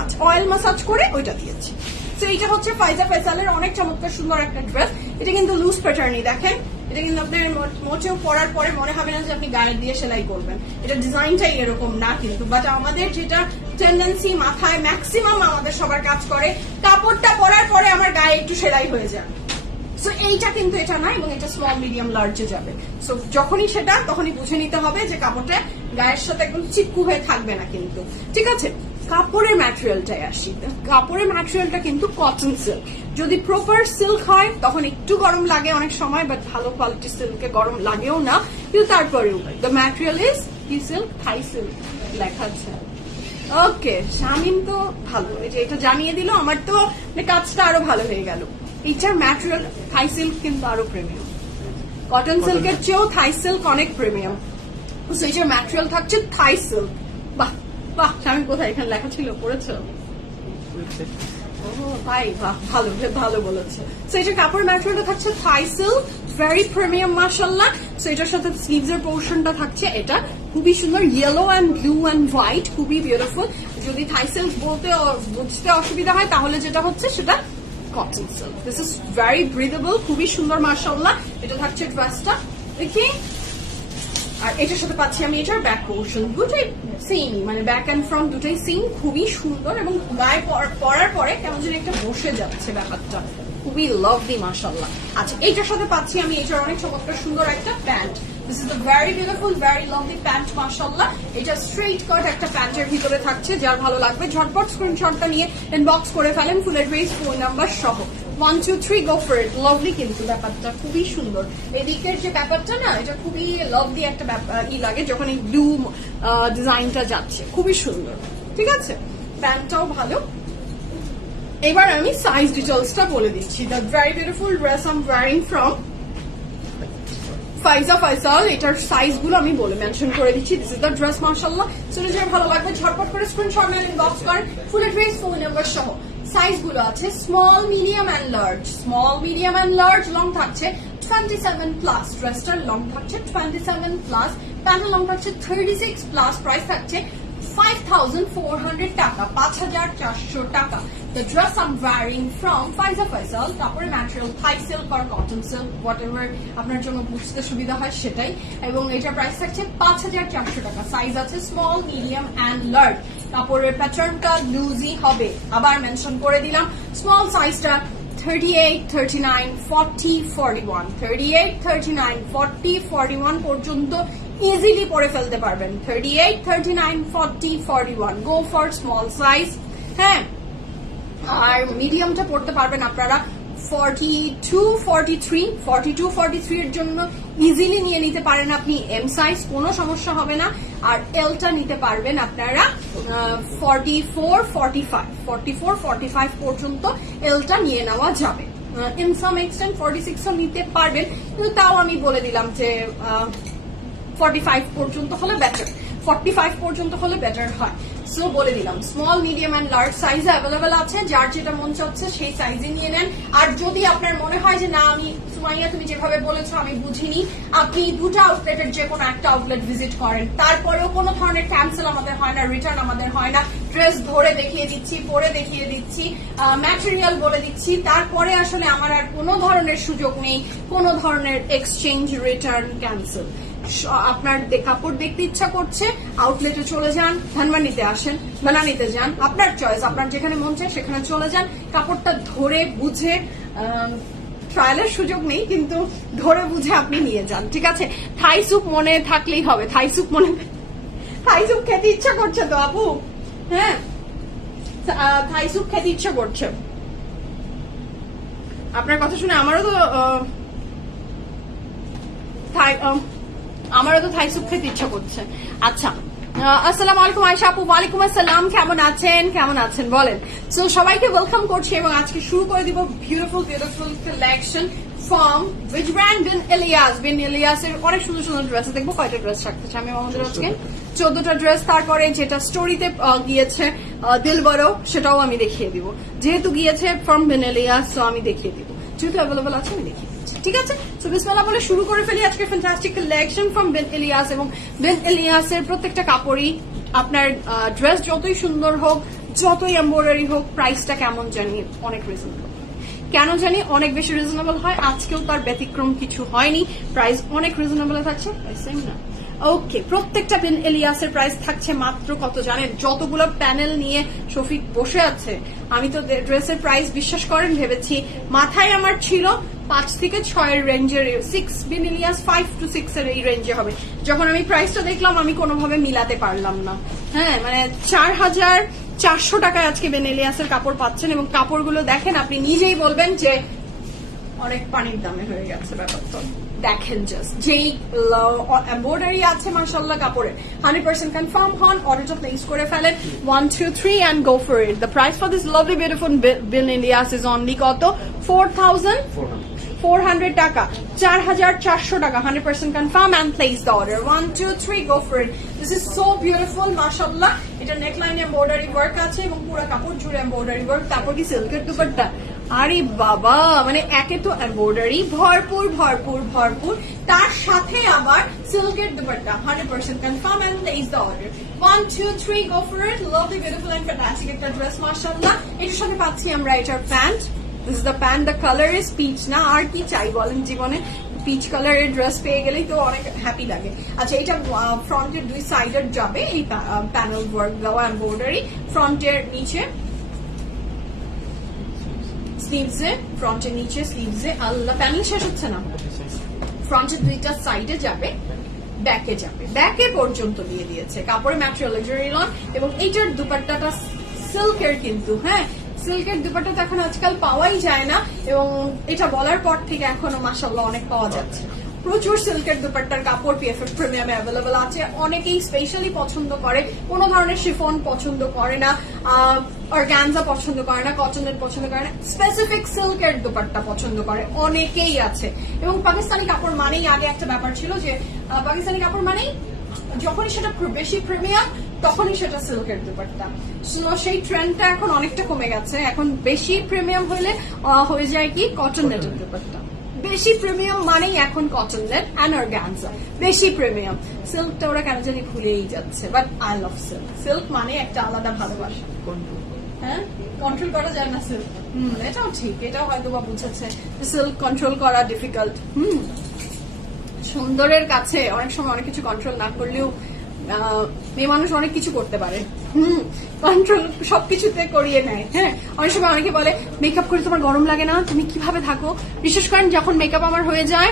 আচ্ছা, অয়েল মাসাজ করে ওইটা দিয়েছি। তো এইটা হচ্ছে ফাইজা ফাইসালের অনেক চমৎকার সুন্দর একটা ড্রেস। এটা কিন্তু লুজ প্যাটার্নই, দেখেন এটা কিন্তু আপনার মোটেও পরার পরে মনে হবে না যে আপনি গায়ে দিয়ে সেলাই করবেন। এটা ডিজাইনটাই এরকম না কিন্তু, বাট আমাদের যেটা টেন্ডেন্সি মাথায় ম্যাক্সিমাম আমাদের সবার কাজ করে, কাপড়টা পরার পরে আমার গায়ে একটু সেলাই হয়ে যায়। সো এইটা কিন্তু এটা না, এবং এটা স্মল মিডিয়াম লার্জে যাবে। সো যখনই সেটা তখনই বুঝে নিতে হবে যে কাপড়টা গায়ের সাথে একদম চিপকু হয়ে থাকবে না কিন্তু, ঠিক আছে? কাপড়ের ম্যাটেরিয়ালটাই আসি। কাপড়ের ম্যাটেরিয়ালটা কিন্তু কটন সিল্ক। যদি প্রপার সিল্ক হয় তখন একটু গরম লাগে অনেক সময়, বাট ভালো কোয়ালিটি সিল্কে গরম লাগেও না, কিন্তু তারপরেও দ্য ম্যাটেরিয়াল ইজ কি সিল্ক, থাই সিল্ক লেখা আছে। ওকে, শামিম তো ভালো, এটা জানিয়ে দিল, আমার তো কাজটা আরো ভালো হয়ে গেল। এইটার ম্যাটেরিয়াল থাই সিল্ক কিন্তু আরো প্রিমিয়াম, কটন সিল্কের চেয়েও থাই সিল্ক অনেক প্রিমিয়াম। এইটার ম্যাটেরিয়াল থাকছে থাই সিল্ক। বাহ বাহ, স্বামী কোথায়? এখানে লেখা ছিল, পড়েছ? ভাই ভালো ভালো বলেছে। তো এটার কাপড় ম্যাটেরিয়ালটা থাকছে থাই সিল্ক, ভেরি প্রিমিয়াম মাশাআল্লাহ। তো এটার সাথে স্লিভস এর পোর্শনটা থাকছে এটা খুবই সুন্দর, yellow and blue and white, খুবই বিউটিফুল। যদি থাই সিল্ক বুঝতে অসুবিধা হয় তাহলে যেটা হচ্ছে সেটা cotton silk. This is very breathable, খুবই সুন্দর মাশাআল্লাহ। এটা থাকছে ড্রেসটা, দেখি। আর এটার সাথে পাচ্ছি আমি এটার ব্যাক পোর্শন, দুটোই সেম, মানে ব্যাক অ্যান্ড ফ্রন্ট দুটোই সেম, খুবই সুন্দর এবং গায়ে পরার পরে কেমন যেন একটা বসে যাচ্ছে ব্যাপারটা, খুবই লাভলি মাশাআল্লাহ। আচ্ছা, এইটার সাথে পাচ্ছি আমি এটার অনেক চমৎকার সুন্দর একটা pant. This is the very beautiful, very lovely pant মাশাআল্লাহ। এটা স্ট্রেট কাট একটা প্যান্টের ভিতরে থাকছে, যার ভালো লাগবে ঝটপট স্ক্রিনশটটা নিয়ে ইনবক্স করে ফেলেন, ফুল অ্যাড্রেস, ফোন নাম্বার সহ। 1 2 3 গো ফর ইট। লাভলি কিন্তু ব্যাপারটা খুবই সুন্দর। এদিকের যে ব্যাপারটা না, এটা খুবই লাভলি একটা লাগে যখন এই ব্লু ডিজাইনটা যাচ্ছে, খুবই সুন্দর। ঠিক আছে, প্যান্টটাও ভালো। এবার আমি সাইজ ডিটেলসটা বলে দিচ্ছি। The very beautiful dress I am wearing from Faiza Faisal, এটার সাইজ গুলো আমি বলে মেনশন করে দিচ্ছি। দিস ইজ দ্য ড্রেস মাশাআল্লাহ। শুনে যে ভালো লাগবে ঝটপট করে স্ক্রিনশট নিয়ে ইনবক্স করেন, ফুল অ্যাড্রেস, ফোন নাম্বার সহ। সাইজ গুলো আছে small, medium and large. Small, medium and large. Long থাকছে 27 প্লাস, ড্রেসটার লং থাকছে 27 প্লাস, প্যান্টের লং থাকছে 36 প্লাস। প্রাইস থাকছে 5,400 টাকা, 5,400 টাকা। The dress I'm wearing from Faiza Faisal, কাপড়ের ম্যাটেরিয়াল থাই সিল্ক আর কটন সিল্ক, হোয়াট এভার আপনার জন্য বুঝতে সুবিধা হয় সেটাই। এবং এটার প্রাইস থাকছে 5,400 টাকা। সাইজ আছে স্মল, মিডিয়াম অ্যান্ড লার্জ। কাপড়ের প্যাটার্নটা লুজি হবে, আবার মেনশন করে দিলাম। স্মল সাইজটা 38, 39, 40, 41, 38, 39, 40, 41 পর্যন্ত ইজিলি পরে ফেলতে পারবেন। 38, 39, 40, 41 গো ফর স্মল সাইজ। হ্যাঁ, আর মিডিয়ামটা পড়তে পারবেন আপনারা 42, 43 এর জন্য ইজিলি নিয়ে নিতে পারেন আপনি এম সাইজ, কোনো সমস্যা হবে না। আর এলটা নিতে পারবেন আপনারা 44, 45 পর্যন্ত এলটা নিয়ে নেওয়া যাবে। ইন সাম এক্সটেন্ট 46ও নিতে পারবেন, কিন্তু তাও আমি বলে দিলাম যে 45 পর্যন্ত হলে বেটার, 45 পর্যন্ত হলে বেটার হয়। সো বলে দিলাম স্মল, মিডিয়াম এন্ড লার্জ সাইজে অ্যাভেলেবেল আছে, যার যেটা মন চাচ্ছে সেই সাইজে নিয়ে নেন। আর যদি আপনার মনে হয় যে না, আমি সুমাইয়া তুমি যেভাবে বলেছো আমি বুঝিনি, আপনি দুটো আউটলেটের যে কোনো একটা আউটলেট ভিজিট করেন, তারপরেও কোনো ধরনের ক্যান্সেল আমাদের হয় না, রিটার্ন আমাদের হয় না। ড্রেস ধরে দেখিয়ে দিচ্ছি, পরে দেখিয়ে দিচ্ছি, ম্যাটেরিয়াল বলে দিচ্ছি, তারপরে আসলে আমার আর কোনো ধরনের সুযোগ নেই কোনো ধরনের এক্সচেঞ্জ, রিটার্ন, ক্যান্সেল। আপনার কাপড় দেখতে ইচ্ছা করছে, আউটলেটে চলে যান, ধানমান্ডিতে আসেন, বানানিতে যান, আপনার চয়েস, আপনার যেখানে মন চায় সেখানে চলে যান। কাপড়টা ধরে বুঝে, ট্রায়ালের সুযোগ নেই কিন্তু ধরে বুঝে আপনি নিয়ে যান। ঠিক আছে, থাই স্যুপ মনে থাকলেই হবে। থাই স্যুপ খেতে ইচ্ছা করছে তো আপু? হ্যাঁ, থাই স্যুপ খেতে ইচ্ছা করছে। আপনার কথা শুনে আমারও তো থাই স্যুপ খেতে ইচ্ছা করছে। আচ্ছা, আসসালামু আলাইকুম আয়েশা আপু। ওয়ালাইকুম আসসালাম, কেমন আছেন বলেন। সো সবাইকে ওয়েলকাম করছি এবং আজকে শুরু করে দিব beautiful collection from which brand? বিন ইলিয়াসের অনেক সুন্দর সুন্দর ড্রেস দেখবো। কয়টা ড্রেস থাকতেছে আমি আমাদের আজকে? 14টা ড্রেস। তারপরে যেটা স্টোরিতে গিয়েছে দিলবরো, সেটাও আমি দেখিয়ে দিব। যেহেতু গিয়েছে ফ্রম বিন ইলিয়াস, সো আমি দেখিয়ে দিব, যেহেতু অ্যাভেলেবল আছে আমি দেখিয়ে দিচ্ছি। ঠিক আছে, সো বিসমিল্লাহ বলে শুরু করে ফেলি আজকে ফ্যান্টাস্টিক কালেকশন ফ্রম বিন ইলিয়াস। এবং বিন ইলিয়াসের প্রত্যেকটা কাপড়ই আপনার ড্রেস যতই সুন্দর হোক, যতই এমব্রয়ডারি হোক, প্রাইসটা কেমন জানি অনেক রিজনেবল। কেন জানি অনেক বেশি রিজনেবল হয়, আজকেও তার ব্যতিক্রম কিছু হয়নি। প্রাইস অনেক রিজনেবল থাকছে, সেম না। ওকে, প্রত্যেকটা বিন ইলিয়াসের প্রাইস থাকছে মাত্র কত জানেন? যতগুলো প্যানেল নিয়ে শফিক বসে আছে, আমি তো ড্রেসের প্রাইস বিশ্বাস করেন ভেবেছি, মাথায় আমার ছিল 5 থেকে 6 এর রেঞ্জের, 6 বিন ইলিয়াস 5 to 6 এর এই রেঞ্জে হবে। যখন আমি প্রাইসটা দেখলাম আমি কোনোভাবে মিলাতে পারলাম না। হ্যাঁ, মানে 4,400 টাকায় আজকে বিন ইলিয়াসের কাপড় পাচ্ছেন এবং কাপড়গুলো দেখেন, আপনি নিজেই বলবেন যে অনেক পানির দামে হয়ে গেছে ব্যাপারটা। দেখেন জাস্ট যেই এমব্রয়ডারি আছে মাশাআল্লাহ কাপড়ে 100% কনফার্ম হন, অর্ডারটা প্লেস করে ফেলেন 1 2 3 and go for it. The price for this lovely beautiful bin Indias is only কত? 4,400 400 টাকা, 4400 টাকা, 100% confirm and place the order. 1 2 3 go for it. This is so beautiful মাশাআল্লাহ। এটা নেকলাইন এমব্রয়ডারি ওয়ার্ক আছে এবং পুরো কাপড় জুড়ে এমব্রয়ডারি ওয়ার্ক। তারপর কি সিল্কের দুপাট্টা, আরে বাবা, মানে একে তো এমব্রয়ডারি ভরপুর ভরপুর ভরপুর, তার সাথে আবার সিল্কের dupatta, 100% confirm and place the order. 1 2 3 go for it. Lovely beautiful and fantastic একটা ড্রেস মাশাআল্লাহ। এটার সাথে পাচ্ছি আমরা এটার pant. This is the pant, the colour is peach. না আর কি চাই বলেন জীবনে, পিচ কালারের ড্রেস পেয়ে গেলেই তো অনেক হ্যাপি লাগে। আচ্ছা, এটা ফ্রন্টের দুই সাইডের যাবে এই প্যানেল ওয়ার্ক দেওয়া এমব্রয়ডারি, ফ্রন্টের নিচে স্লিভসে, ফ্রন্টের নিচে স্লিভসে। আল্লাহ, প্যানেল শেষ হচ্ছে না। ফ্রন্টের দুইটা সাইডে যাবে, ব্যাকে যাবে, ব্যাকে পর্যন্ত দিয়ে দিয়েছে। কাপড়ের ম্যাটেরিয়াল লাক্সারি লন এবং এইটার দুপাট্টাটা সিল্কের কিন্তু, হ্যাঁ সিল্কের দুপাট্টা তো এখন আজকাল পাওয়াই যায় না এবং এটা বলার পর থেকে এখনো মাশাআল্লাহ অনেক পাওয়া যাচ্ছে। প্রচুর সিল্কের দুপাট্টার কাপড় পিএফএফ প্রিমিয়ামে অ্যাভেলেবল আছে। অনেকেই স্পেশালি পছন্দ করে, কোনো ধরনের শিফন পছন্দ করে না, অর্গানজা পছন্দ করে না, কটনের পছন্দ করে না, স্পেসিফিক সিল্কের দুপাট্টা পছন্দ করে অনেকেই আছে। এবং পাকিস্তানি কাপড় মানেই আগে একটা ব্যাপার ছিল যে পাকিস্তানি কাপড় মানেই যখনই সেটা বেশি প্রিমিয়াম তখনই সেটা সিল্কের দুপাট্টা। সেই ট্রেন্ডটা এখন অনেকটা কমে গেছে। এখন বেশি প্রিমিয়াম হলে হয়ে যায় কি কটন নেটের দুপাট্টা। বেশি প্রিমিয়াম মানেই এখন কটন নেট অ্যান্ড অর্গানজা, বেশি প্রিমিয়াম। সিল্কটা ওরা কেন জানি ভুলেই যাচ্ছে, but I love silk. Silk মানে একটা আলাদা ভালোবাসা। হ্যাঁ, কন্ট্রোল করা যায় না সিল্ক। এটাও ঠিক, এটাও হয়তো বা বুঝেছে সিল্ক কন্ট্রোল করা ডিফিকাল্ট। সুন্দরের কাছে অনেক সময় অনেক কিছু কন্ট্রোল না করলেও মেয়ে মানুষ অনেক কিছু করতে পারে। কন্ট্রোল সবকিছুতে করিয়ে নেয়। হ্যাঁ, অনেক সময় অনেকে বলে মেকআপ করে তোমার গরম লাগে না, তুমি কিভাবে থাকো? বিশেষ করেন যখন মেকআপ আমার হয়ে যায়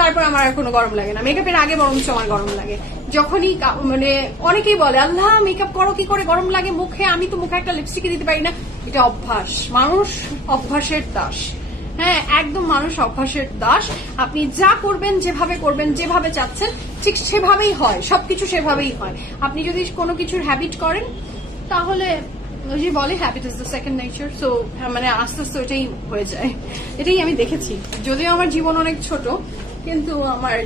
তারপর আমার আর কোনো গরম লাগে না। মেকআপের আগে বরঞ্চ আমার গরম লাগে। যখনই মানে অনেকেই বলে আল্লাহ মেকআপ করো কি করে, গরম লাগে মুখে, আমি তো মুখে একটা লিপস্টিক দিতে পারি না। এটা অভ্যাস, মানুষ অভ্যাসের দাস। হ্যাঁ, একদম মানুষ অভ্যাসের দাস। আপনি যা করবেন, যেভাবে করবেন, যেভাবে চাচ্ছেন ঠিক সেভাবেই হয়, সবকিছু সেভাবেই হয়। আপনি যদি কোনো কিছুর হ্যাবিট করেন তাহলে ওই যে বলে habit is the second nature. So মানে আস্তে আস্তে ওইটাই হয়ে যায়। এটাই আমি দেখেছি। যদিও আমার জীবন অনেক ছোট, কিন্তু আমার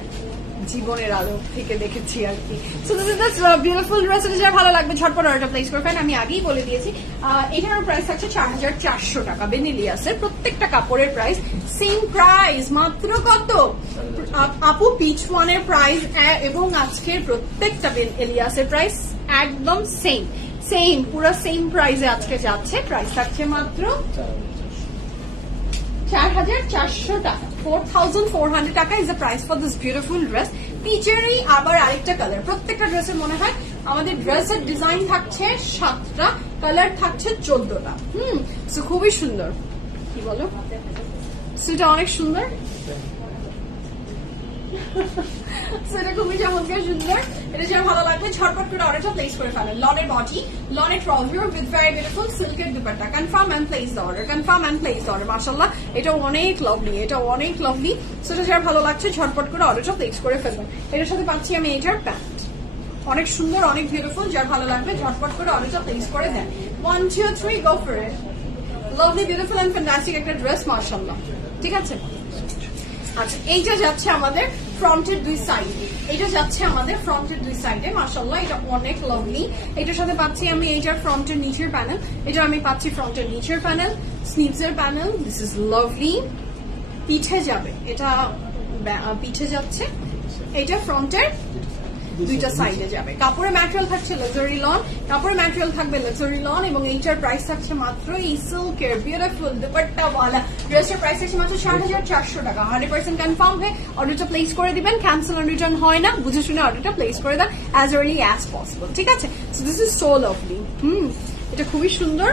জীবনের আলো থেকে দেখেছি আর কি। So this is the beautiful dress. এটা যারা ভালো লাগবে ঝটপট অর্ডারটা প্লেস করে ফেলেন। আমি আগেই বলে দিয়েছি এটার প্রাইস থাকছে 4400 টাকা। বেনিলিয়াসের প্রত্যেকটা কাপড়ের প্রাইস সেম প্রাইস। মাত্র কত আপু? পিচ ওয়ানের প্রাইস এবং আজকের প্রত্যেকটা বেনিলিয়াসের প্রাইস একদম সেম সেম, পুরো সেম প্রাইসে আজকে যাচ্ছে। প্রাইস থাকছে মাত্র 4400 টাকা। 4400 টাকা is the price for this beautiful dress. পিচেরই আবার আরেকটা কালার। প্রত্যেকটা ড্রেসের মনে হয় আমাদের ড্রেসের ডিজাইন থাকছে 7টা, কালার থাকছে 14টা। সো খুবই সুন্দর, কি বলো? সেটা অনেক সুন্দর, সেটা খুবই চমৎকার সুন্দর। এটা যারা ভালো লাগবে ঝটপট করে অর্ডারটা প্লেস করে ফেলেন। লনের বডি, লনের ট্রাউজার উইথ ভেরি বিউটিফুল সিল্কের dupatta. Confirm and place the order, confirm and place the order. মাশাআল্লাহ, এটা অনেক লাভলি, এটা অনেক লাভলি। সেটা যারা ভালো লাগছে ঝটপট করে অর্ডারটা প্লেস করে ফেলবেন। এটার সাথে পাচ্ছি আমি এটার প্যান্ট, অনেক সুন্দর, অনেক বিউটিফুল। যার ভালো লাগবে ঝটপট করে অর্ডারটা প্লেস করে দেন। 1 2 3 go for it. Lovely beautiful and fantastic একটা ড্রেস মাশাআল্লাহ। ঠিক আছে, আচ্ছা এইটা যাচ্ছে আমাদের ফ্রন্টের দুই সাইডে। এটা যাচ্ছে আমাদের ফ্রন্টের দুই সাইডে মাশাআল্লাহ, এটা অনেক লাভলি। এটার সাথে পাচ্ছি আমি এইটার ফ্রন্টের নিচের প্যানেল, এটা আমি পাচ্ছি ফ্রন্টের নিচের প্যানেল, স্লিভসের প্যানেল। This is lovely. পিঠে যাবে, এটা পিঠে যাচ্ছে, এটা ফ্রন্টের দুইটা সাইডে যাবে। কাপড়ের ম্যাটেরিয়াল থাকছে লাক্সারি লন, কাপড়ের ম্যাটেরিয়াল থাকবে লাক্সারি লন এবং এইটার প্রাইস থাকছে মাত্র এই সিল্কের বিউটিফুল দুপাট্টাওয়ালা ড্রেসের প্রাইস থাকছে মাত্র 4400 টাকা। 100% কনফার্ম হয়ে অর্ডারটা প্লেস করে দিবেন। ক্যান্সেল অন রিটার্ন হয় না, বুঝে শুনে অর্ডারটা প্লেস করে দেন অ্যাজ আর্লি অ্যাজ পসিবল। ঠিক আছে, so this is so lovely. এটা খুবই সুন্দর।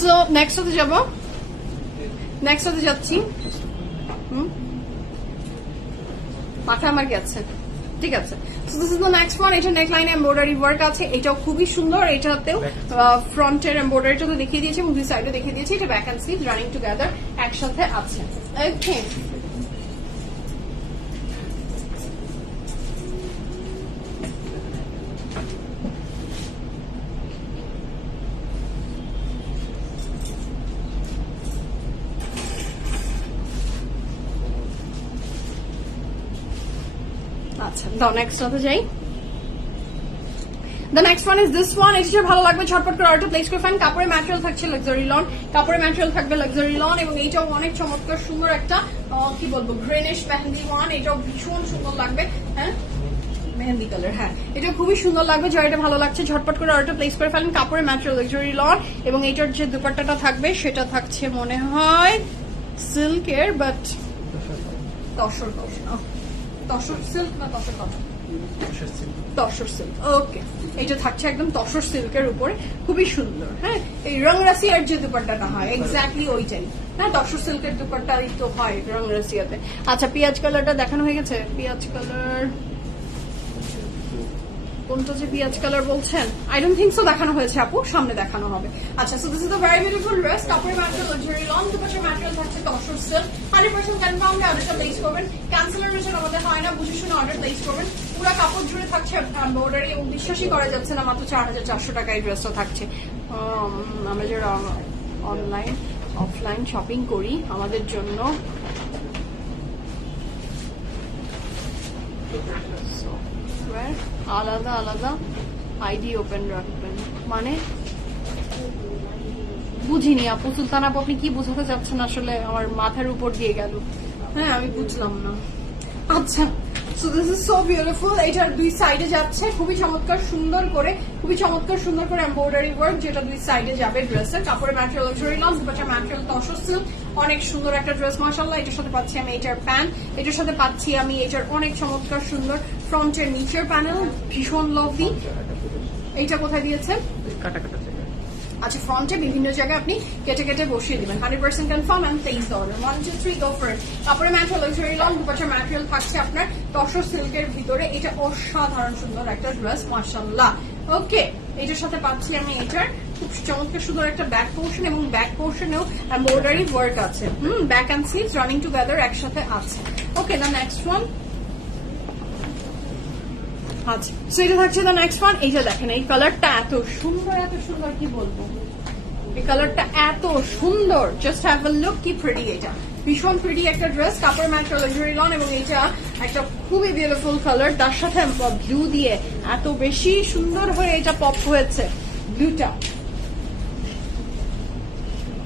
সো নেক্সট হতে যাব, নেক্সট হতে যাচ্ছি। মাথা আমার গেছে। ঠিক আছে, so this is the next one. এটা নেকলাইনে এমব্রয়ডারি ওয়ার্ক আছে, এটাও খুবই সুন্দর। এটাতেও ফ্রন্টের এমব্রয়ডারিটা তো দেখিয়ে দিয়েছি এবং দুই সাইডে দেখিয়ে দিয়েছি। এটা back and sleeve running together একসাথে আছে। ওকে, আচ্ছা দাও নেক্সট হতে যাই। The next one is this one. এটা ভালো লাগবে, ঝটপট করে অর্ডার প্লেস করে ফেলেন। কাপড়ের ম্যাটেরিয়াল থাকছে লাক্সারি লন, কাপড়ের ম্যাটেরিয়াল থাকবে লাক্সারি লন, এবং এইটাও অনেক চমৎকার সুন্দর একটা কি বলবো গ্রিনিশ মেহেন্দি ওয়ান। এটাও ভীষণ সুন্দর লাগবে। হ্যাঁ মেহেন্দি কালার, হ্যাঁ এটা খুবই সুন্দর লাগবে। যার এটা ভালো লাগছে ঝটপট করে অর্ডার প্লেস করে ফেলেন। কাপড়ের ম্যাটেরিয়াল লাক্সারি লন, এবং এইটার যে দুপাট্টাটা থাকবে সেটা থাকছে মনে হয় সিল্কের, বাট তসর সিল্ক না তসর কটন, তসর সিল্ক। ওকে, এটা থাকছে একদম তসর সিল্কের উপরে, খুবই সুন্দর। হ্যাঁ এই রংরাসিয়ার যে দুপাট্টাটা হয় এক্স্যাক্টলি ওইটাই, হ্যাঁ তসর সিল্কের দুপাট্টাই তো হয় রংরাসিয়াতে। আচ্ছা পেঁয়াজ কালারটা দেখানো হয়ে গেছে, পেঁয়াজ কালার কোনটা যে পেঁয়াজ কালার বলছেন, আই ডোন্ট থিঙ্ক সো দেখানো হয়েছে আপু, সামনে দেখানো হবে। আচ্ছা so this is the very beautiful dress. কাপড়ের ম্যাটেরিয়াল লাক্সারি লন, দুপাশের ম্যাটেরিয়াল থাকছে তসর সিল্ক। 100% কনফার্ম অর্ডারটা প্লেস করবেন। ক্যান্সেলেশন আমাদের হয় না, বুঝে শুনে অর্ডার প্লেস করবেন। পুরো কাপড় জুড়ে থাকছে এমব্রয়ডারি, এবং বিশ্বাসই করা যাচ্ছে না মাত্র 4400 টাকায় ড্রেসটা থাকছে। আমরা যারা অনলাইন অফলাইন শপিং করি আমাদের জন্য আলাদা আলাদা আইডি ওপেন রাখবেন, মানে বুঝিনি আপু। সুলতান আপু আপনি কি বোঝাতে চাচ্ছেন আসলে, আমার মাথার উপর দিয়ে গেল। হ্যাঁ আমি বুঝলাম না। আচ্ছা so this is so beautiful. এটার দুই সাইডে যাচ্ছে খুবই চমৎকার সুন্দর করে, এমব্রয়ডারি ওয়ার্ক, যেটা দুই সাইডে যাবে ড্রেসের। কাপড়ের ম্যাটেরিয়াল লাক্সারি লন, দুপাশে ম্যাটেরিয়াল তসর সিল্ক। অনেক সুন্দর একটা ড্রেস মাশাআল্লাহ। এটার সাথে পাচ্ছি আমি এটার প্যান্ট, এটার সাথে পাচ্ছি আমি এটার অনেক চমৎকার সুন্দর ফ্রন্টের নিচের প্যানেল, ভীষণ লভলি। এইটা কোথায় দিয়েছে? আচ্ছা ফ্রন্টে বিভিন্ন জায়গায় আপনি কেটে কেটে বসিয়ে দিবেন। 100% confirm and place order. 1 2 3 go for it. কাপড়ের ম্যাটেরিয়াল লাক্সারি লন, দুপাশের ম্যাটেরিয়াল থাকছে আপনার তসর সিল্কের ভিতরে। এটা অসাধারণ সুন্দর একটা ড্রেস মাশাআল্লাহ। ওকে, এটার সাথে পাচ্ছি আমি এটার খুব চমৎকার সুন্দর একটা ব্যাক পোর্শন, এবং ব্যাক পোর্শনেও এমব্রয়ডারি ওয়ার্ক আছে। Back and sleeves running together একসাথে আছে। ওকে, দ্য নেক্সট ওয়ান। আচ্ছা সো এটা থাকছে দ্য নেক্সট ওয়ান। এই যে দেখেন এই কালারটা এত সুন্দর কি বলবো, এই কালারটা এত সুন্দর, জাস্ট হ্যাভ আ লুক, কি প্রিটি। এটা ভীষণ প্রিটি একটা ড্রেস, কাপড় ম্যাটেরিয়াল লাক্সারি লন, এবং এটা একটা খুবই বিউটিফুল কালার। তার সাথে ব্লু দিয়ে এত বেশি সুন্দর হয়ে এটা পপ হয়েছে ব্লুটা।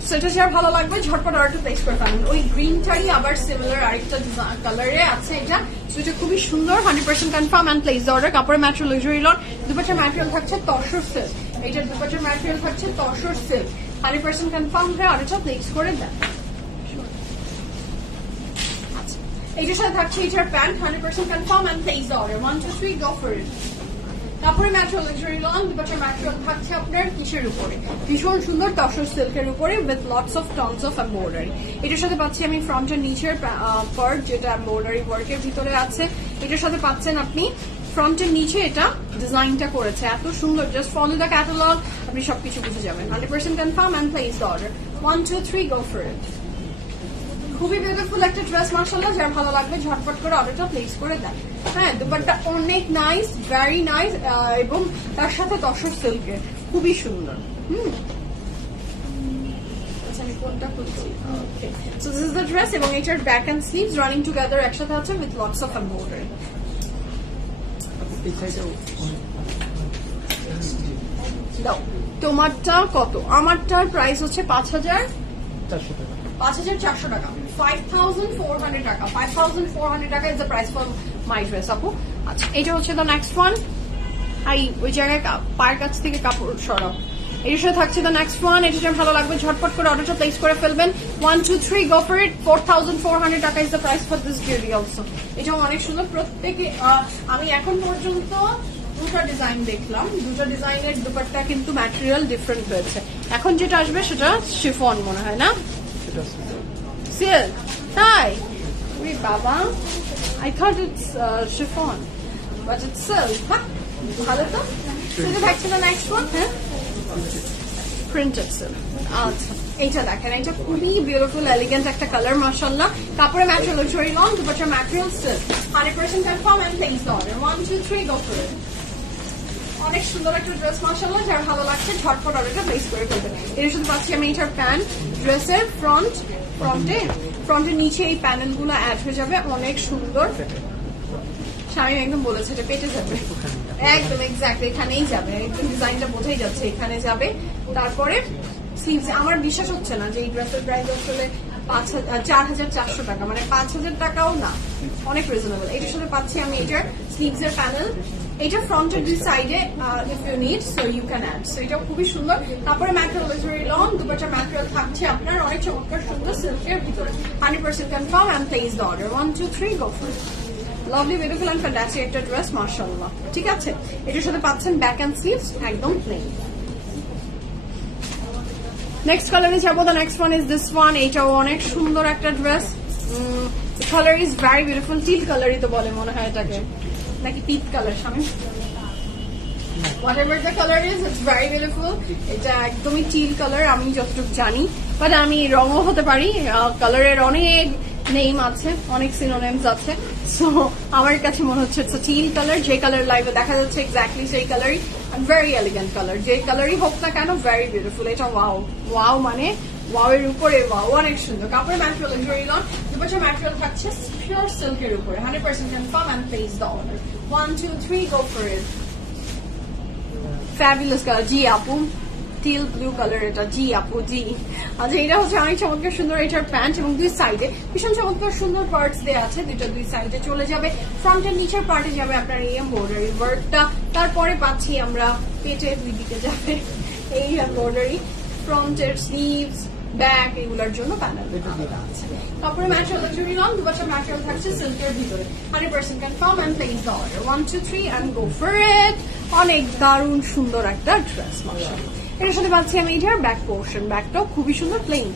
সেটা যার ভালো লাগবে ঝটপট অর্ডার প্লেস করে ফেলুন। ওই গ্রিনটাই আবার সিমিলার আরেকটা কালারে আছে এটা, সেটা খুবই সুন্দর। 100% কনফার্ম এন্ড প্লেস অর্ডার। কাপড়ের ম্যাটেরিয়াল লাক্সারি লন, দুপাশের ম্যাটেরিয়াল থাকছে তসর সিল্ক। এইটার দুপাশের ম্যাটেরিয়াল থাকছে তসর সিল্ক। 100% কনফার্ম হয়ে অর্ডারটা প্লেস করে দেন। আচ্ছা এইটার সাথে থাকছে এটার pant. 100% confirm and place order. 1 2 3 go for it. কাপড়ের ম্যাটেরিয়াল লাক্সারি লন, দুপাশের ম্যাটেরিয়াল থাকছে আপনার কিসের উপরে, ভীষণ সুন্দর তসর সিল্কের উপরে with lots of tons of embroidery. এটার সাথে পাচ্ছি আমি ফ্রন্টের নিচের পার্ট, যেটা এমব্রয়ডারি ওয়ার্কের ভিতরে আছে। এটার সাথে পাচ্ছেন আপনি ফ্রন্টের নিচে এটা ডিজাইনটা করেছে, এত সুন্দর। জাস্ট ফলো দ্য ক্যাটালগ, আপনি সবকিছু বুঝে যাবেন। 100% confirm and place the order. 1 2 3 go for it. খুবই বিউটিফুল একটা ড্রেস মাশাআল্লাহ। যার ভালো লাগবে ঝটপট করে অর্ডারটা প্লেস করে দেন। হ্যাঁ দুপাট্টা অনেক নাইস, ভেরি নাইস, এবং তার সাথে তসর সিল্কের, খুবই সুন্দর। আচ্ছা আমি কোনটা খুলছি? Okay so this is the dress, এবং এটার back and sleeves running together একসাথে আছে উইথ লটস অফ এমব্রয়ডারি। দাও তোমারটা কত? আমারটার প্রাইস হচ্ছে 5400 টাকা। 5400 টাকা, 5400 টাকা। 5400 টাকা is the price for my dress আপু। আচ্ছা এটা হচ্ছে দ্য নেক্সট ওয়ান। ওই জায়গায় পায়ের কাছ থেকে কাপড় সরাও। এর সাথে থাকছে দ্য নেক্সট ওয়ান। এটা যেন ভালো লাগবে ঝটপট করে অর্ডারটা প্লেস করে ফেলবেন। 1 2 3 গো ফর ইট। 4400 টাকা is the price for this jewellery also. এটাও অনেক সুন্দর। প্রত্যেকে আমি এখন পর্যন্ত দুটা ডিজাইন দেখলাম, দুটো ডিজাইনের দুপাট্টা কিন্তু ম্যাটেরিয়াল ডিফারেন্ট হয়েছে। এখন যেটা আসবে সেটা শিফন মনে হয় না, সিল্ক। তাই বাবা, I thought it's chiffon but it's silk. হ্যাঁ ভালো তো। সেটা থাকছে না নেক্সট ওয়ান। হ্যাঁ প্রিন্টেড সিল্ক। আচ্ছা এইটা দেখেন, এটা খুবই বিউটিফুল এলিগেন্ট একটা কালার মাশাআল্লাহ। কাপড়ের ম্যাটেরিয়াল লাক্সারি লন, দুপাশে material silk. 100% confirm and place order. 1 2 3 go for it. অনেক সুন্দর একটা ড্রেস মাশাআল্লাহ। যার ভালো লাগছে ঝটপট অর্ডারটা প্লেস করে ফেলবেন। এর সাথে পাচ্ছি আমি এটার প্যান্ট, ড্রেসের ফ্রন্টের নিচে এই প্যানেল গুলো অ্যাড হয়ে যাবে, অনেক সুন্দর। স্বামী একদম বলেছে এটা পেটে যাবে, একদম এক্স্যাক্ট এখানেই যাবে, একদম ডিজাইনটা বোঝাই যাচ্ছে এখানে যাবে। তারপরে স্লিভস, আমার বিশ্বাস হচ্ছে না যে এই ড্রেসের প্রাইস আসলে 4,400 টাকা, মানে 5,000 টাকাও না, অনেক রিজনেবল। এটার সাথে পাচ্ছি আমি এটার স্লিভস এর প্যানেল, এটা ফ্রন্টের দুই সাইডে if you need so you can add, so এটা খুবই সুন্দর। তারপরে material is very long, dupatta material থাকছে আপনার অনেক চমৎকার সুন্দর সিল্কের ভিতরে, 100% confirm and place the order. 1 2 3 go for it. Lovely beautiful and fantastic একটা ড্রেস, মাশাআল্লাহ। ঠিক আছে, এটার সাথে পাচ্ছেন ব্যাক অ্যান্ড স্লিভস একদম প্লেন। নেক্সট কালারে যাবো, the next one is this one, এটাও অনেক সুন্দর একটা dress. Colour is very beautiful, till কালারই তো বলে মনে হয় এটাকে, নাকি পিট কালার স্বামী, whatever the color is, it's very beautiful. এটা একদমই টিল কালার আমি যতটুকু জানি, বাট আমি রঙও হতে পারি, কালারের অনেক নেম আছে, অনেক সিনোনিমস আছে, সো আমার কাছে মনে হচ্ছে ইটস টিল কালার, যে কালার লাইভে দেখা যাচ্ছে এক্স্যাক্টলি সেই কালারই, ভেরি এলিগেন্ট কালার, যে কালারই হোক না কেন ভেরি বিউটিফুল। এটা ওয়াও, ওয়াও মানে ওয়াও এর উপরে ওয়াও, অনেক সুন্দর। কাপড়ের ম্যাটেরিয়াল ইজ ভেরি লং, দুপাশে ম্যাটেরিয়াল থাকছে পিওর সিল্কের উপরে, 100% confirm and place the order. 1 2 3 go for it. Fabulous colour, জি আপু, টিল ব্লু কালার, এটা জি আপু জি। আচ্ছা, এটা হচ্ছে অনেক চমৎকার সুন্দর, এটার প্যান্ট এবং দুই সাইডে ভীষণ চমৎকার সুন্দর পার্টস দেওয়া আছে, দুইটা দুই সাইডে চলে যাবে, ফ্রন্টের নিচের পার্টে যাবে আপনার এই এমব্রয়ডারি ওয়ার্কটা, তারপরে পাচ্ছি আমরা পেটের দুই দিকে যাবে এই এমব্রয়ডারি, ফ্রন্টের স্লিভস ব্যাক এগুলোর জন্য প্যানেল আছে। তারপরে ম্যাটেরিয়াল জুড়ি লং, দুপাশে ম্যাটেরিয়াল থাকছে সিল্কের ভিতরে, 100% confirm and place the order. 1 2 3 and go for it. অনেক দারুণ সুন্দর একটা ড্রেস, মাশাআল্লাহ। এর সাথে পাচ্ছি আমি এটার ব্যাক পোর্শন, ব্যাকটাও খুবই সুন্দর plain.